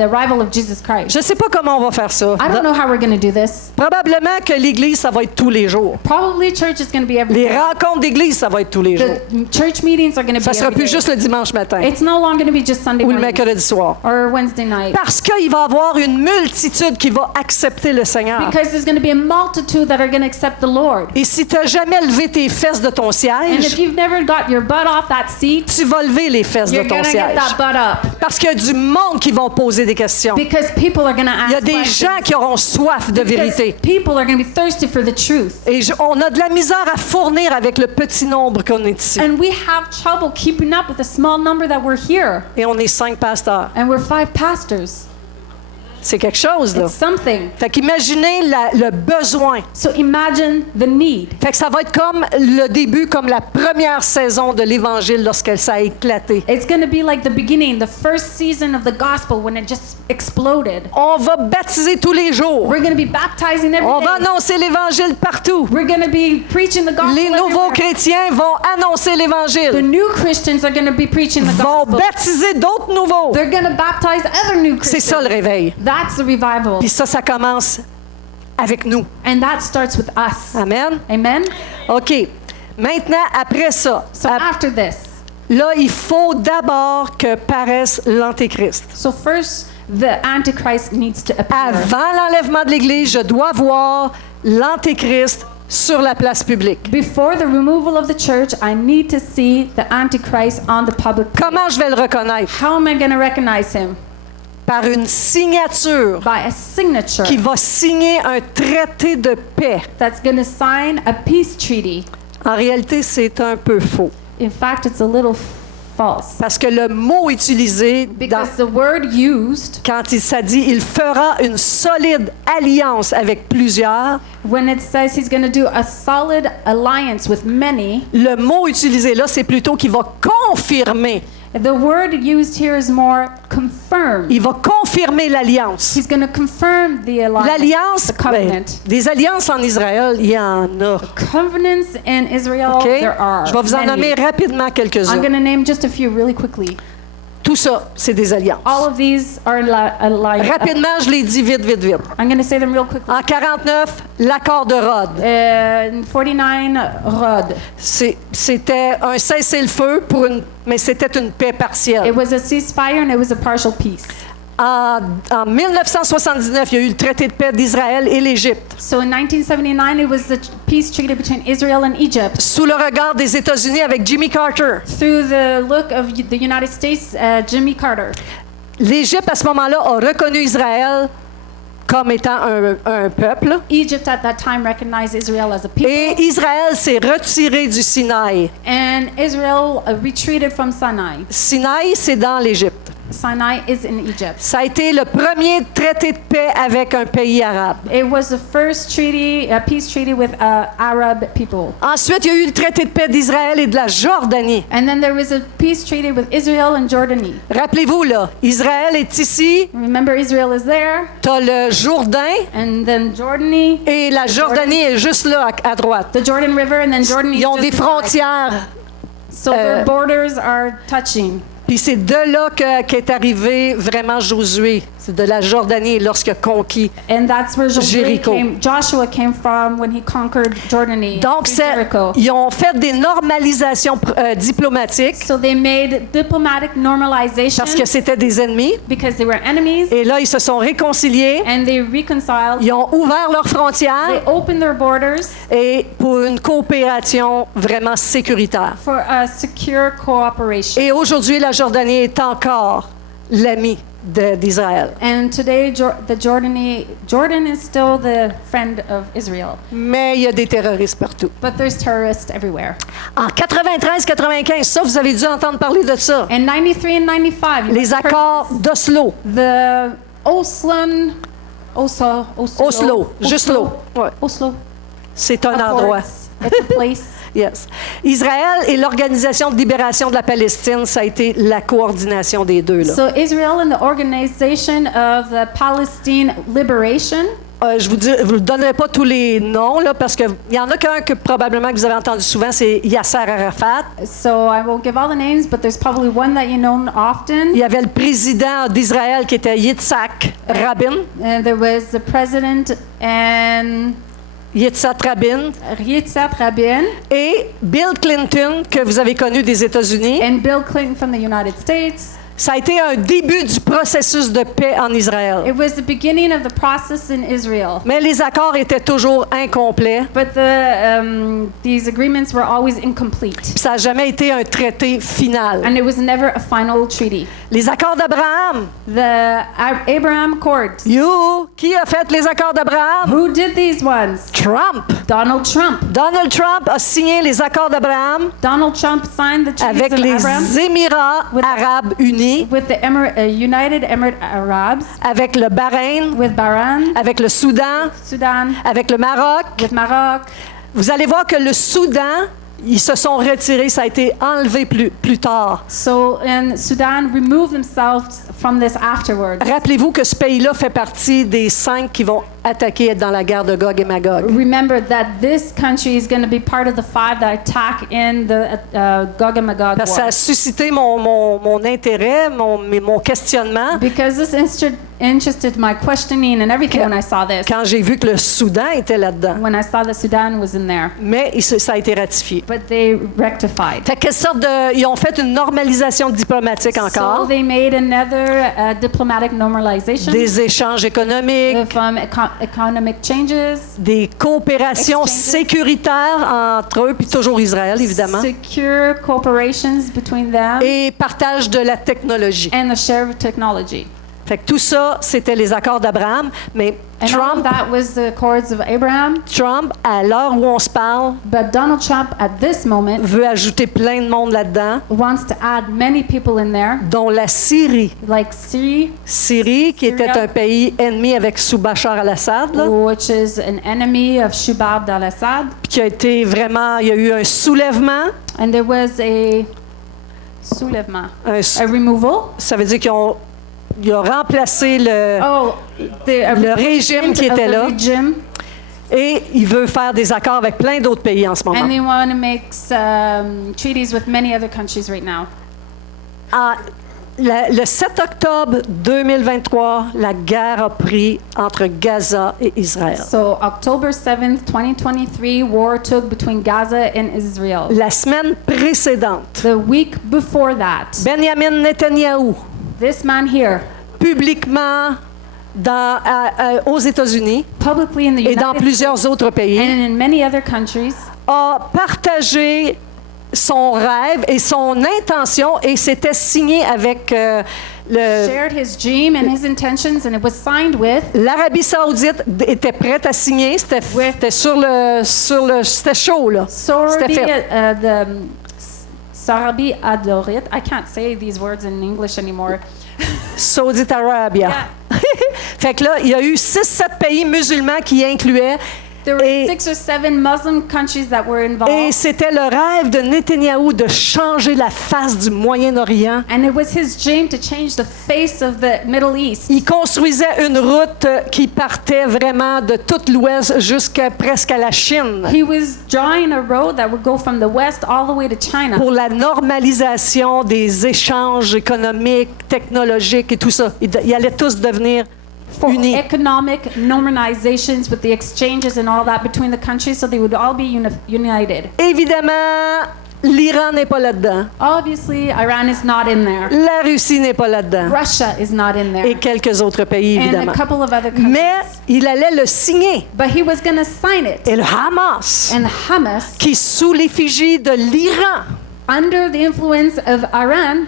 arrival of Jesus Christ. Je sais pas comment on va faire ça. I don't know how we're going to do this. Probablement que l'Église, ça va être tous les jours. Probably church is going to be every Les day. rencontres d'Église, ça va être tous les jours. The church meetings are going to be Ça sera every plus day. juste le dimanche matin It's no longer going to be just Sunday ou le morning mercredi soir. or Wednesday night. Parce qu'il va y avoir une multitude qui va accepter le Seigneur. Because there's going to be a multitude that are going to accept the Lord. Et si tu n'as jamais levé tes fesses de ton And if siège, you've never got your butt off that seat, tu vas lever les fesses de you're ton going to get siège. that butt up. Parce qu'il y a du monde qui vont poser des questions. Because people are going to Il y a ask des questions. gens qui auront soif de Because vérité. people are going to be thirsty for the truth. Et on a de la misère à fournir avec le petit nombre qu'on est ici. And we have trouble keeping up with the small number that we're here. Et on est 5 pasteurs. And we're 5 pastors. C'est quelque chose, là. It's something. Fait qu'imaginez le besoin. So imagine the need. Fait que ça va être comme le début, comme la première saison de l'Évangile lorsque ça a éclaté. It's going to be like the beginning, the first season of the gospel when it just exploded. On va baptiser tous les jours. We're going to be baptizing every On va day. annoncer l'Évangile partout. We're going to be preaching the gospel Les nouveaux everywhere. chrétiens vont annoncer The l'Évangile. new Christians are going to be preaching the Vont gospel. baptiser d'autres nouveaux. They're going to baptize other new C'est ça le Christians. réveil. That's the revival. Puis ça commence avec nous. And that starts with us. Amen. Amen? OK. Maintenant, après ça, So after this, là, il faut d'abord que paraisse l'Antéchrist. so first the Antichrist needs to appear. Avant l'enlèvement de l'Église, je dois voir l'Antéchrist sur la place publique. Before the removal of the church, I need to see the Antichrist on the public. Comment je vais le reconnaître? How am I going to recognize him? Par une signature By a signature qui va signer un traité de paix. that's going to sign a peace treaty. En réalité, c'est un peu faux. In fact, it's a little false. Parce que le mot utilisé dans, Because the word used, quand ça dit « il fera une solide alliance avec plusieurs », when it says he's going to do a solid alliance with many, le mot utilisé là, c'est plutôt qu'il va confirmer. the word used here is more confirm. Il va confirmer l'alliance. He's going to confirm the alliance, L'alliance, the covenant. des alliances en Israël, il y en a. Covenants in Israel, OK? there are Je vais vous en many. nommer rapidement I'm quelques-uns. going to name just a few really quickly. Tout Tout ça, c'est des alliances. All of these are alliances. Rapidement, je les dis vite. I'm going to say them real quickly. En 49, l'accord de Rhodes. In 49, Rhodes. C'était un cessez-le-feu mais c'était une paix partielle. It was a ceasefire and it was a partial peace. En 1979, il y a eu le traité de paix d'Israël et l'Égypte. So in 1979, it was the peace treaty between Israel and Egypt. Sous le regard des États-Unis avec Jimmy Carter. Through the look of the United States, Jimmy Carter. L'Égypte, à ce moment-là, a reconnu Israël comme étant un peuple. Egypt at that time recognized Israel as a people. Et Israël s'est retiré du Sinaï. And Israel retreated from Sinai. Sinaï, c'est dans l'Égypte. Sinai is in Egypt. Ça a été le premier traité de paix avec un pays arabe. It was the first treaty, a peace treaty with Arab people. Ensuite, il y a eu le traité de paix d'Israël et de la Jordanie. And then there was a peace treaty with Israel and Jordany. Rappelez-vous, là, Israël est ici, Remember, Israel is there, t'as le Jourdain and then Jordany, et la Jordanie est juste là à droite. the Jordan River, and then Jordany. Ils ont is des just beside. frontières. So their borders are touching. Puis c'est de là qu'est arrivé vraiment Josué. C'est de la Jordanie lorsqu'il a conquis. And that's where Jéricho. Joshua came from when he conquered Jordany. Donc, Jericho. ils ont fait des normalisations diplomatiques So they made diplomatic normalization parce que c'était des ennemis. because they were enemies, Et là, ils se sont réconciliés. and they reconciled. Ils ont ouvert leurs frontières They opened their borders et pour une coopération vraiment sécuritaire. for a secure cooperation. Et aujourd'hui, la Jordanie est encore l'ami d'Israël. And today, Jordan is still the friend of Israel. Mais il y a des terroristes partout. But there's terrorists everywhere. En 93-95, ça, vous avez dû entendre parler de ça. In 93 and 95, you Les heard accords d'Oslo. the Oslo, juste l'eau. Ouais. Oslo. C'est un endroit. Accords. It's a place. Yes. Israël et l'Organisation de libération de la Palestine, ça a été la coordination des deux. Là. So Israel and the Organization of the Palestine Liberation. Je vous donnerai pas tous les noms là, parce qu'il y en a qu'un que probablement que vous avez entendu souvent, c'est Yasser Arafat. So I won't give all the names, but there's probably one that you know often. Il y avait le président d'Israël qui était Yitzhak Rabin. And there was the president and Yitzhak Rabin. Yitzhak Rabin Et Bill Clinton, que vous avez connu des États-Unis. and Bill Clinton from the United States. Ça a été un début du processus de paix en Israël. It was the beginning of the process in Israel. Mais les accords étaient toujours incomplets. But these agreements were always incomplete. Puis ça n'a jamais été un traité final. And it was never a final treaty. Les accords d'Abraham. The Abraham Accords. Qui a fait les accords d'Abraham? Who did these ones? Trump. Donald Trump. Donald Trump a signé les accords d'Abraham Donald Trump signed the treaties avec of les Abraham Émirats arabes unis, with the United Emirates Arabs, avec le Bahreïn, with Bahrain, avec le Soudan, Sudan, avec le Maroc. with Maroc. Vous allez voir que le Soudan, ils se sont retirés, ça a été enlevé plus tard. So, and Sudan removed themselves from this afterwards. Rappelez-vous que ce pays-là fait partie des 5 qui vont attaquer dans la guerre de Gog et Magog. Remember that this country is going to be part of the 5 that attack in the Gog and Magog Parce que ça war. a suscité mon intérêt, mon questionnement. Because this interested my questioning and everything when I saw this. Quand j'ai vu que le Soudan était là-dedans. When I saw that Sudan was in there. Mais ça a été ratifié. But they rectified. Fait quelle sorte ils ont fait une normalisation diplomatique So encore, they made another diplomatic normalization. des échanges économiques, From economic changes, des coopérations Exchanges. sécuritaires entre eux, puis toujours Israël, évidemment, secure cooperations between them, et partage de la technologie. and the share of technology. Fait que tout ça, c'était les accords d'Abraham, mais And all of that was the accords of Abraham. Trump, à l'heure où on se parle, But Donald Trump, at this moment, veut ajouter plein de monde là-dedans, wants to add many people in there, dont la Syrie. like Syria, Syrie, qui était Syria. un pays ennemi avec sous Bachar al-Assad, là, which is an enemy of Shubab al-Assad. puis qui a été vraiment, il y a eu un soulèvement. And there was a soulèvement, Un a removal. Ça veut dire il a remplacé Oh, le régime qui était là. Regime, Et il veut faire des accords avec plein d'autres pays en ce moment. and they want to make treaties with many other countries right now. le 7 octobre 2023, la guerre a pris entre Gaza et Israël. So October 7th, 2023, war took between Gaza and Israel. La semaine précédente, The week before that, Benjamin Netanyahou, this man here, publiquement aux États-Unis publicly in the et dans United States plusieurs autres pays, and in many other countries, a partagé son rêve et son intention, et c'était signé avec shared his dream and his intentions, and it was signed with l'Arabie Saoudite était prête à signer. C'était c'était chaud là. C'était fait. the Saudi Adorit. I can't say these words in English anymore. Saudi Arabia. Yeah. Fait que là, il y a eu 6-7 pays musulmans qui incluaient. There were Et- 6 or 7 Muslim countries that were involved. Et c'était le rêve de Netanyahou de changer la face du Moyen-Orient. And it was his dream to change the face of the Middle East. Il construisait une route qui partait vraiment de tout l'Ouest jusqu'à presque à la Chine He was drawing a road that would go from the west all the way to China pour la normalisation des échanges économiques, technologiques et tout ça. Ils allaient tous devenir for unis. economic normalizations with the exchanges and all that between the countries, so they would all be united. Évidemment, l'Iran n'est pas là-dedans. Obviously, Iran is not in there. La Russie n'est pas là-dedans. Russia is not in there. Et quelques autres pays, And évidemment. a couple of other countries. Mais il allait le signer. But he was going to sign it. Et le Hamas, And Hamas, qui sous l'effigie de l'Iran, under the influence of Iran,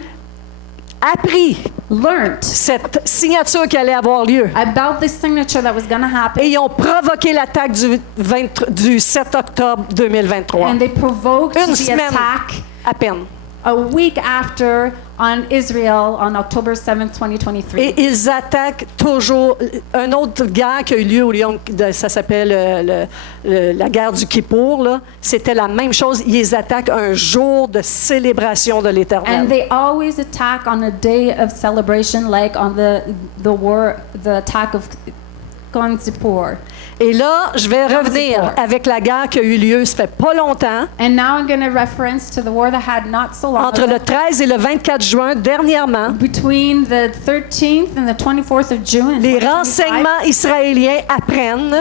a pris learned cette signature qui allait avoir lieu. about this signature that was going to happen. Et ils ont provoqué l'attaque du 7 octobre 2023. And they provoked Une the semaine attack à peine. a week after on Israel on October 7th, 2023. Et ils attaquent toujours. Une autre guerre qui a eu lieu au Lyon, ça s'appelle la guerre du Kippour, là. C'était la même chose. Ils attaquent un jour de célébration de And l'Éternel. they always attack on a day of celebration, like on the attack of Yom Kippur. Et là, je vais revenir Kippur. avec la guerre qui a eu lieu, ça fait pas longtemps, And now I'm going to reference to the war that had not so long entre ago, le 13 et le 24 juin, dernièrement. between the 13th and the 24th of June. in Les 2025. renseignements israéliens apprennent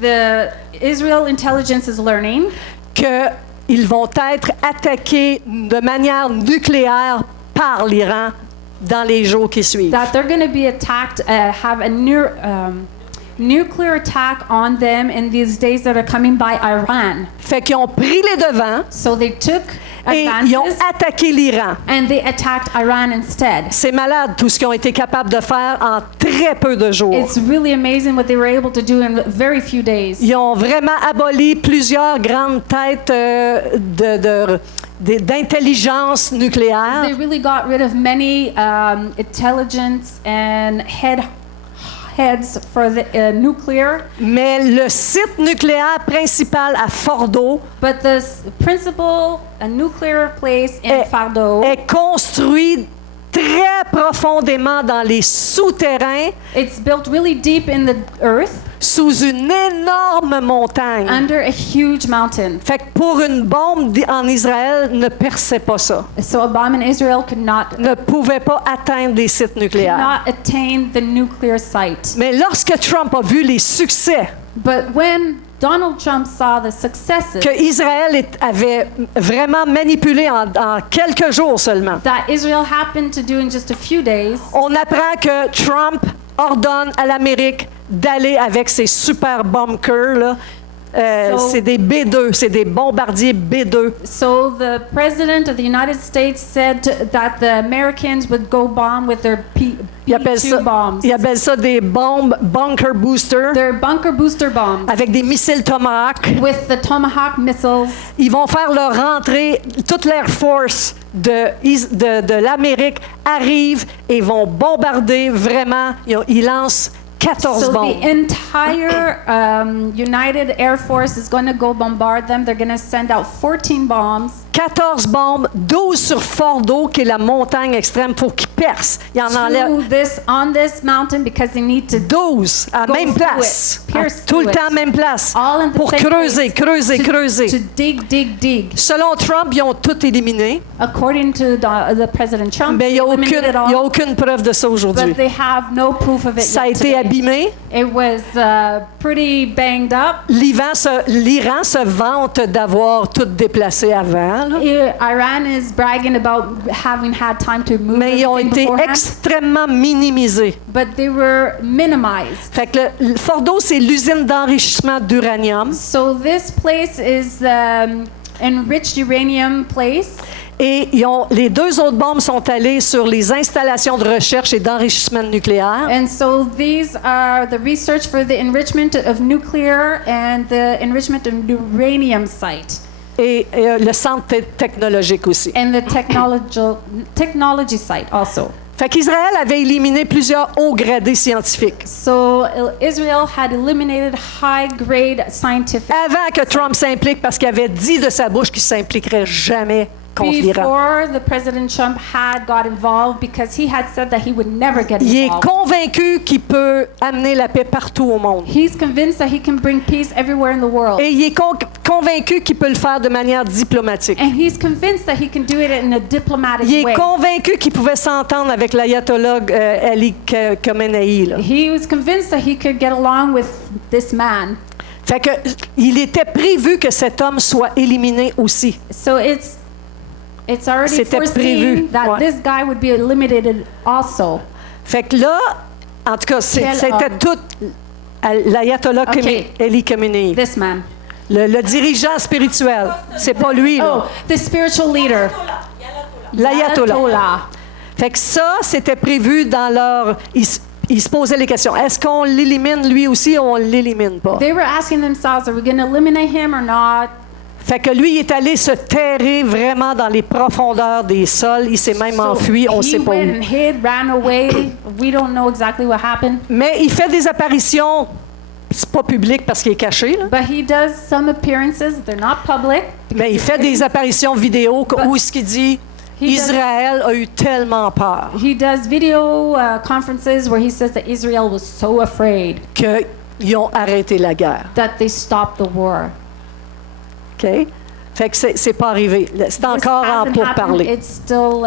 The Israel intelligence is learning qu'ils vont être attaqués de manière nucléaire par l'Iran dans les jours qui suivent. that they're going to be attacked, have a nuclear attack on them in these days that are coming by Iran. Fait qu'ils ont pris les devants So they took et ils ont advances attaqué l'Iran. and they attacked Iran instead. C'est malade tout ce qu'ils ont été capables de faire en très peu de jours. It's really amazing what they were able to do in very few days. Ils ont vraiment aboli plusieurs grandes têtes d'intelligence nucléaire. They really got rid of many intelligence and heads for the nuclear, Mais le site nucléaire principal à Fordo but the principal nuclear place in Fardo, est construit très profondément dans les souterrains, it's built really deep in the earth sous une énorme montagne. under a huge mountain. Fait que pour une bombe en Israël, ne perçait pas ça. So a bomb in Israel could not Ne pouvait pas atteindre les sites nucléaires. attain the nuclear site. Mais lorsque Trump a vu les succès But when Donald Trump saw the successes que Israël avait vraiment manipulés en quelques jours seulement, that Israel happened to do in just a few days, on apprend que Trump ordonne à l'Amérique d'aller avec ses super bunkers, là. C'est des B-2, c'est des bombardiers B-2. so the president of the United States said that the Americans would go bomb with their Ils appellent P-2 bombs. ils appellent ça des bombes bunker booster Their bunker booster bombs avec des missiles Tomahawk. with the Tomahawk missiles. Ils vont faire leur rentrée, toute l'Air Force de l'Amérique arrive et vont bombarder vraiment. Ils lancent 14 So bombes. the entire United Air Force is going to go bombard them. They're going to send out 14 bombs. 14 bombes, 12 sur Fordo, qui est la montagne extrême, pour qu'ils perce. Il en enlève on this mountain because they need to 12 à la Go même through place. it, pierce Tout le through temps à it. la même place. all in the Pour same creuser, place creuser, to creuser. dig. Selon Trump, ils ont tout éliminé. According to the President Trump, Mais il they n'y a, eliminated it all, aucune preuve de ça aujourd'hui. but they have no proof of it Ça a yet été today. abîmé. It was pretty banged up. L'Iran se vante d'avoir tout déplacé avant. Là. Iran is bragging about having had time to move Mais ils ont everything été beforehand, extrêmement minimisés. but they were minimized. Fait que le Fordo, c'est l'usine d'enrichissement d'uranium. So this place is enriched uranium place. Et les deux autres bombes sont allées sur les installations de recherche et d'enrichissement nucléaire. And so these are the research for the enrichment of nuclear and the enrichment of uranium site. Et le centre technologique aussi. And the technology site also. Fait qu'Israël avait éliminé plusieurs hauts gradés scientifiques. So Israel had eliminated high-grade scientific Avant que Trump s'implique, parce qu'il avait dit de sa bouche qu'il ne s'impliquerait jamais contre l'Iran. before the President Trump had got involved because he had said that he would never get Il est involved. convaincu qu'il peut amener la paix partout au monde. He's convinced that he can bring peace everywhere in the world. Et il est convaincu qu'il peut le faire de manière diplomatique. And he's convinced that he can do it in a diplomatic Il est way. convaincu qu'il pouvait s'entendre avec l'ayatollah Ali Khamenei. Là. He was convinced that he could get along with this man. Fait que il était prévu que cet homme soit éliminé aussi. So it's already C'était foreseen prévu, that ouais. this guy would be eliminated also. Fait que là, en tout cas, c'était homme? tout l'ayatollah Okay. Ali Khamenei, This man. le dirigeant spirituel. C'est pas lui, Oh, là. the spiritual leader. L'ayatollah. Fait que ça, c'était prévu dans leur... Ils se posaient les questions. Est-ce qu'on l'élimine lui aussi ou on l'élimine pas? They were asking themselves, are we going to eliminate him or not? Fait que lui, il est allé se terrer vraiment dans les profondeurs des sols. Il s'est même enfui, on ne sait he pas went où. and hid, ran away. We don't know exactly what happened. Mais il fait des apparitions. C'est pas public parce qu'il est caché, là. But he does some appearances. They're not public. Mais il fait des apparitions vidéo où ce qu'il dit Israël a eu tellement peur He does video conferences where he says that Israel was so afraid qu'ils ont arrêté la guerre. that they stopped the war. OK? Fait que c'est pas arrivé. C'est This encore en hasn't happened. pourparler. It's still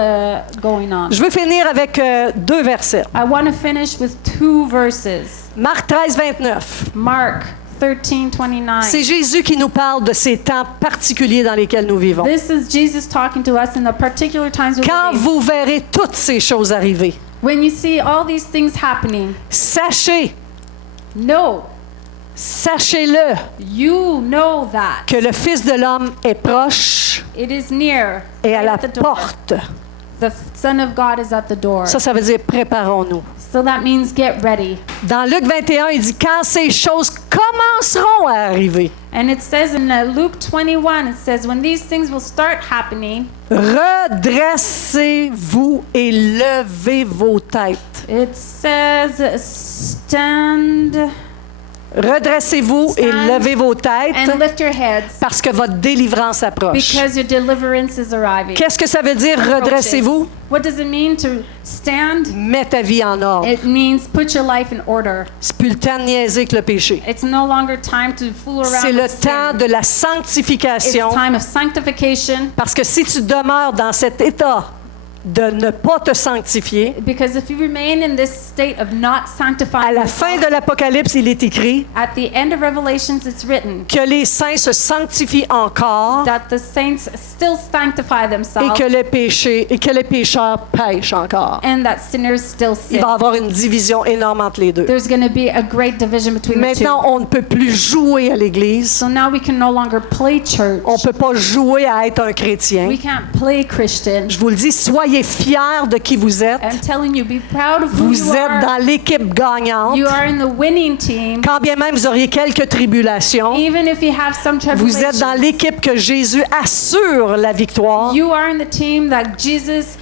going on. Je veux finir avec 2 versets. I want to finish with 2 verses. Marc 13, 29. Mark 13:29. C'est Jésus qui nous parle de ces temps particuliers dans lesquels nous vivons. This is Jesus talking to us in the particular times we Quand live in. vous verrez toutes ces choses arriver, When you see all these things happening, sachez-le, you know that que le Fils de l'homme est proche it is near, et à la at the door. porte. The Son of God is at the door. Ça veut dire préparons-nous. So that means get ready. Dans Luc 21, il dit quand ces choses commenceront à arriver, And it says in Luke 21, it says, when these things will start happening, redressez-vous et levez vos têtes. it says, stand Redressez-vous et Stand levez vos têtes and lift your heads parce que votre délivrance approche. because your deliverance is arriving. Qu'est-ce que ça veut dire, redressez-vous? What does it mean to stand? Mets ta vie en ordre. It means put your life in order. C'est plus le temps de niaiser avec le péché. It's no longer time to fool around C'est le with temps sin. de la It's sanctification. time of sanctification. Parce que si tu demeures dans cet état de ne pas te sanctifier, Because if you remain in this state of not à sanctifying la yourself, fin de l'Apocalypse, il est écrit at the end of Revelations it's written que les saints se sanctifient encore that the saints still sanctify et themselves que les pécheurs pêchent encore. and that sinners still Il sin. va y avoir une division énorme entre les deux. There's going to be a great division between the Maintenant, two. on ne peut plus jouer à l'Église. So now we can no longer play church. On ne peut pas jouer à être un chrétien. We can't play Christian. Je vous le dis, soyez fiers de qui vous êtes. I'm telling you, be proud of who Vous you êtes are. dans l'équipe gagnante. You are in the winning team. Quand bien même vous auriez quelques tribulations, Even if you have some vous êtes dans tribulation, l'équipe que Jésus assure la victoire. you are in the team that Jesus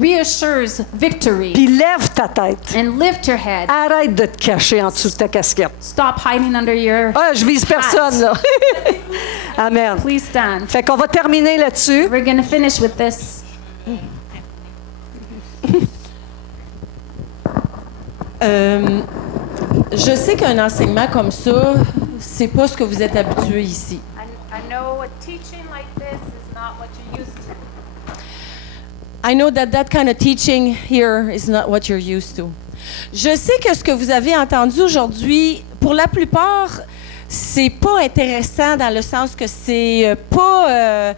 reassures victory. Puis lève ta tête. And lift your head. Arrête de te cacher en dessous de ta casquette. Stop hiding under your Ah, je vise personne, là. Amen. Please stand. Fait qu'on va terminer là-dessus. We're going to finish with this. Je sais qu'un enseignement comme ça, c'est pas ce que vous êtes habitués ici. I know a teaching like this is not what you're used to. I know that kind of teaching here is not what you're used to. Je sais que ce que vous avez entendu aujourd'hui, pour la plupart, c'est pas intéressant dans le sens que c'est pas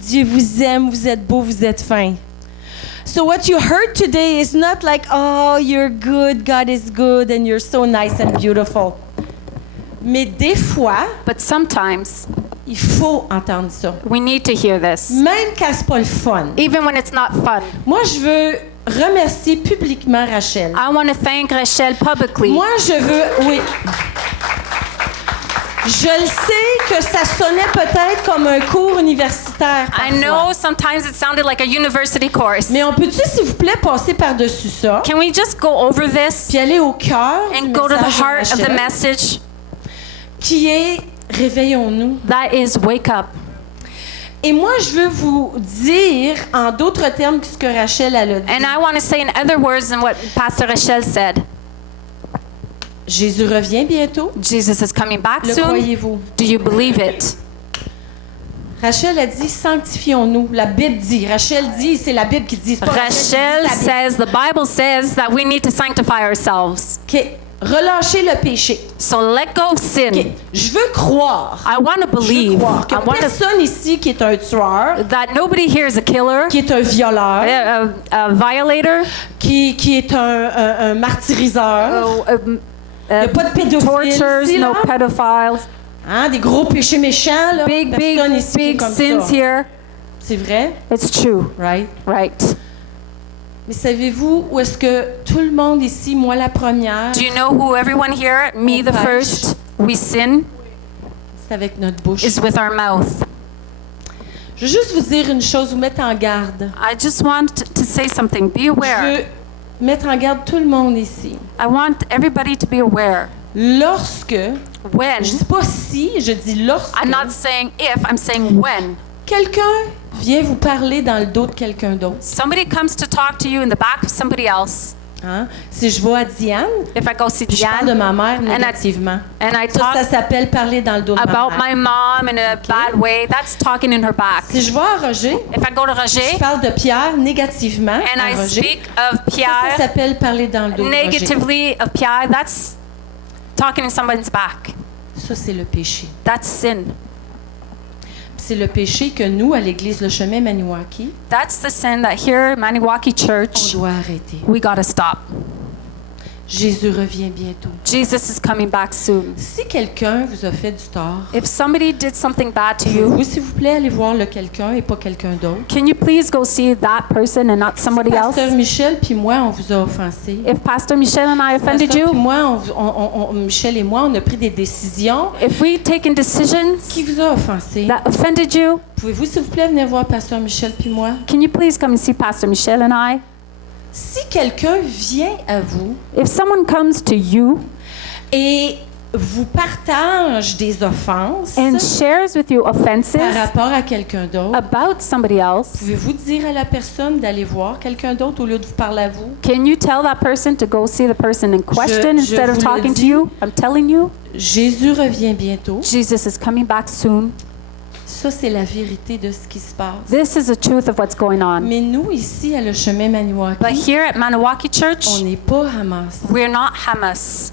Dieu vous aime, vous êtes beau, vous êtes fin. So what you heard today is not like, oh, you're good, God is good, and you're so nice and beautiful. Mais des fois, But sometimes il faut entendre ça. we need to hear this, Même quand c'est pas le fun. even when it's not fun. Moi, je veux remercier publiquement Rachel. I want to thank Rachel publicly. Moi, je veux... Oui. Je le sais que ça sonnait peut-être comme un cours universitaire I parfois. know sometimes it sounded like a university course. Mais on peut-tu, s'il vous plaît, passer par-dessus ça, Can we just go over this puis aller au cœur and du go to the message de heart of the Rachel, message? qui est « Réveillons-nous ». That is wake up. Et moi, je veux vous dire, en d'autres termes que ce que Rachel elle a dit, And I want to say in other words than what Pastor Rachel said, Jésus revient bientôt. Jesus is coming back Le soon. croyez-vous? Do you believe it? Rachel a dit, sanctifions-nous. La Bible dit. Rachel dit, c'est la Bible qui dit. C'est pas Rachel qui dit, c'est la Bible. says, the Bible says that we need to sanctify ourselves. OK. Relâchez le péché. So let go of sin. OK. Je veux croire. I want to Je veux believe. croire que I want to, personne ici qui est un tueur, that nobody here is a killer, qui est un violeur, a violator, qui est un martyriseur. Il n'y a pas de pédophile tortures, ici, no là. pedophiles, Hein, des gros péchés méchants, là. big Personne ici qui est big comme sins ça. here. C'est vrai? It's true, Right? right? Mais savez-vous où est-ce que tout le monde ici, moi la première, Do you know who everyone here, me the pêche. first, we sin c'est avec notre bouche. is with our mouth. Je veux juste vous dire une chose, vous mettre en garde. I just want to say something. Be Je aware. veux mettre en garde tout le monde ici. I want everybody to be aware. Lorsque, When, je dis pas si, je dis lorsque, I'm not saying if, I'm saying when. quelqu'un vient vous parler dans le dos de quelqu'un d'autre. Somebody comes to talk to you in the back of somebody else. Hein? Si je vais à Diane, If I go see puis je parle de Diane ma mère I- négativement. and I Ça talk s'appelle parler dans le dos de about ma mère. my mom in a bad way, that's talking in her back. Si je vais à Roger, If I go to je Roger parle de Pierre négativement and à I Roger. speak of Ça Pierre s'appelle parler dans le dos de Roger. negatively of Pierre, that's talking in someone's back. Ça, c'est le péché. That's sin. C'est le péché que nous, à l'Église Le Chemin Maniwaki, That's the sin that here, Maniwaki on Church, doit arrêter. we gotta stop. Jésus revient bientôt. Jesus is coming back soon. Si quelqu'un vous a fait du tort, If somebody did something bad to you, vous, s'il vous plaît, allez voir le quelqu'un et pas quelqu'un d'autre. can you please go see that person and not somebody else? Pasteur Michel puis moi, on vous a offensé. If Pastor Michelle and I offended Pasteur puis you, moi, Michel et moi, on a pris des décisions. if we taken decisions Qui vous a offensé? that offended you, Pouvez-vous, s'il vous plaît, venir voir Pasteur Michel puis moi? can you please come and see Pastor Michelle and I? Si quelqu'un vient à vous If someone comes to you et vous partage des offenses and shares with you par offenses rapport à quelqu'un d'autre, about somebody else, pouvez-vous dire à la personne d'aller voir quelqu'un d'autre au lieu de vous parler à vous? can you tell that person to go see the person in question je instead of vous le talking to dis. you? I'm telling you, Jésus revient bientôt. Jesus is coming back soon. Ça, c'est la vérité de ce qui se passe. This is the truth of what's going on. Mais nous, ici, à Le Chemin But Maniwaki, here at Maniwaki on Church, n'est pas Hamas, we're not Hamas,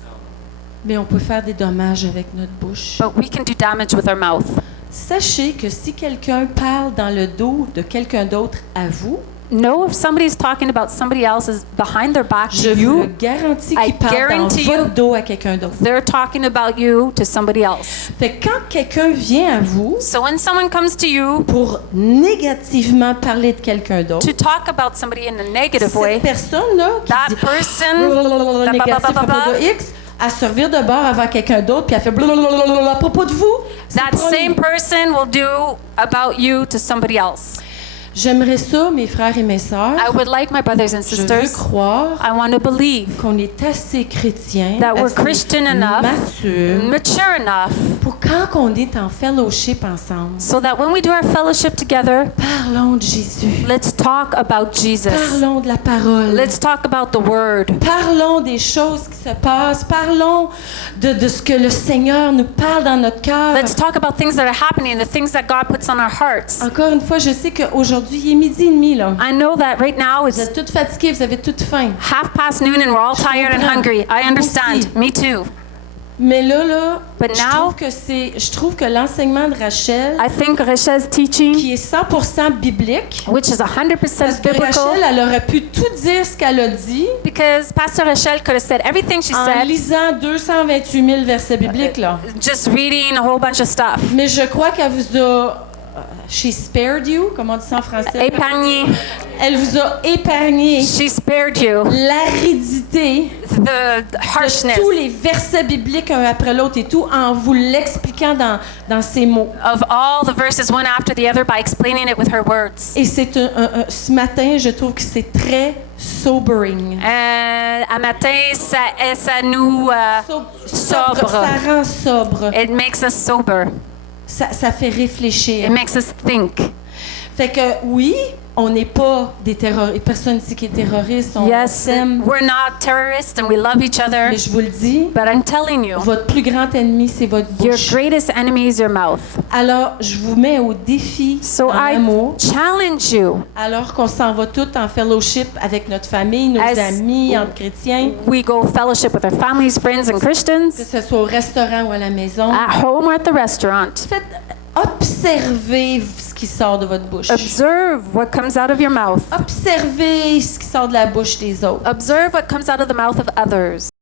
mais on peut faire des dommages avec notre bouche. but we can do damage with our mouth. Sachez que si quelqu'un parle dans le dos de quelqu'un d'autre à vous, Know if somebody's talking about somebody else's behind their back je to vous you, le garantis I qu'il parle dans guarantee you- votre dos à quelqu'un d'autre. they're talking about you to somebody else. Fait que quand quelqu'un vient à vous So when someone comes to you pour négativement parler de quelqu'un d'autre, to talk about somebody in a negative way, cette personne-là qui that dit person, négatif à propos de X, à servir de bord avant quelqu'un d'autre, puis elle fait blablabla à propos de vous. c'est that promis. same person will do about you to somebody else. J'aimerais ça, mes frères et mes sœurs. I would like my brothers and Je veux sisters, croire I want to believe qu'on est assez chrétiens, that we're assez Christian enough, matures, mature enough, pour pour quand on est en fellowship ensemble, so that when we do our fellowship together, parlons de Jésus. let's talk about Jesus. Parlons de la parole. Let's talk about the Word. Parlons des choses qui se passent. Parlons de ce que le Seigneur nous parle dans notre cœur. Let's talk about things that are happening, the things that God puts on our hearts. Encore une fois, je sais qu'aujourd'hui, il est 12h30, là. I know that right now Vous it's êtes toutes fatiguées, vous avez toutes faim. noon and we're all tired and hungry. I understand. Me too. Mais là, But now- je trouve que l'enseignement de Rachel, I think Rachel's teaching, qui est 100% biblique, which is 100% parce que biblical, Rachel, elle aurait pu tout dire ce qu'elle a dit because Pastor Rachel could have said everything she en said, lisant 228 000 versets bibliques, là. just reading a whole bunch of stuff. Mais je crois qu'elle vous a... She spared you, comment on dit ça en français? Épargné. Elle vous a épargné She spared you l'aridité the de harshness tous les versets bibliques un après l'autre et tout en vous l'expliquant dans ces mots. of all the verses one after the other by explaining it with her words. Et c'est ce matin, je trouve que c'est très sobering. À matin, ça nous sobre. Ça rend sobre. It makes us sober. Ça fait réfléchir. It makes us think. Fait que oui, on n'est pas des terroristes. Personne ici qui est terroriste. On Yes, s'aime. we're not terrorists and we love each other, Mais je vous le dis, but I'm telling you, votre plus grand ennemi, c'est votre your bouche. greatest enemy is your mouth. Alors, je vous mets au défi So en I amour, challenge you. alors qu'on s'en va tous en fellowship avec notre famille, nos As- amis, entre chrétiens, We go fellowship with our families, friends, and que Christians, ce soit au restaurant ou à la maison. at home or at the restaurant. Faites, observez ce qui sort de votre bouche. Observe what comes out of your mouth. Observez ce qui sort de la bouche des autres. Observe what comes out of the mouth of others.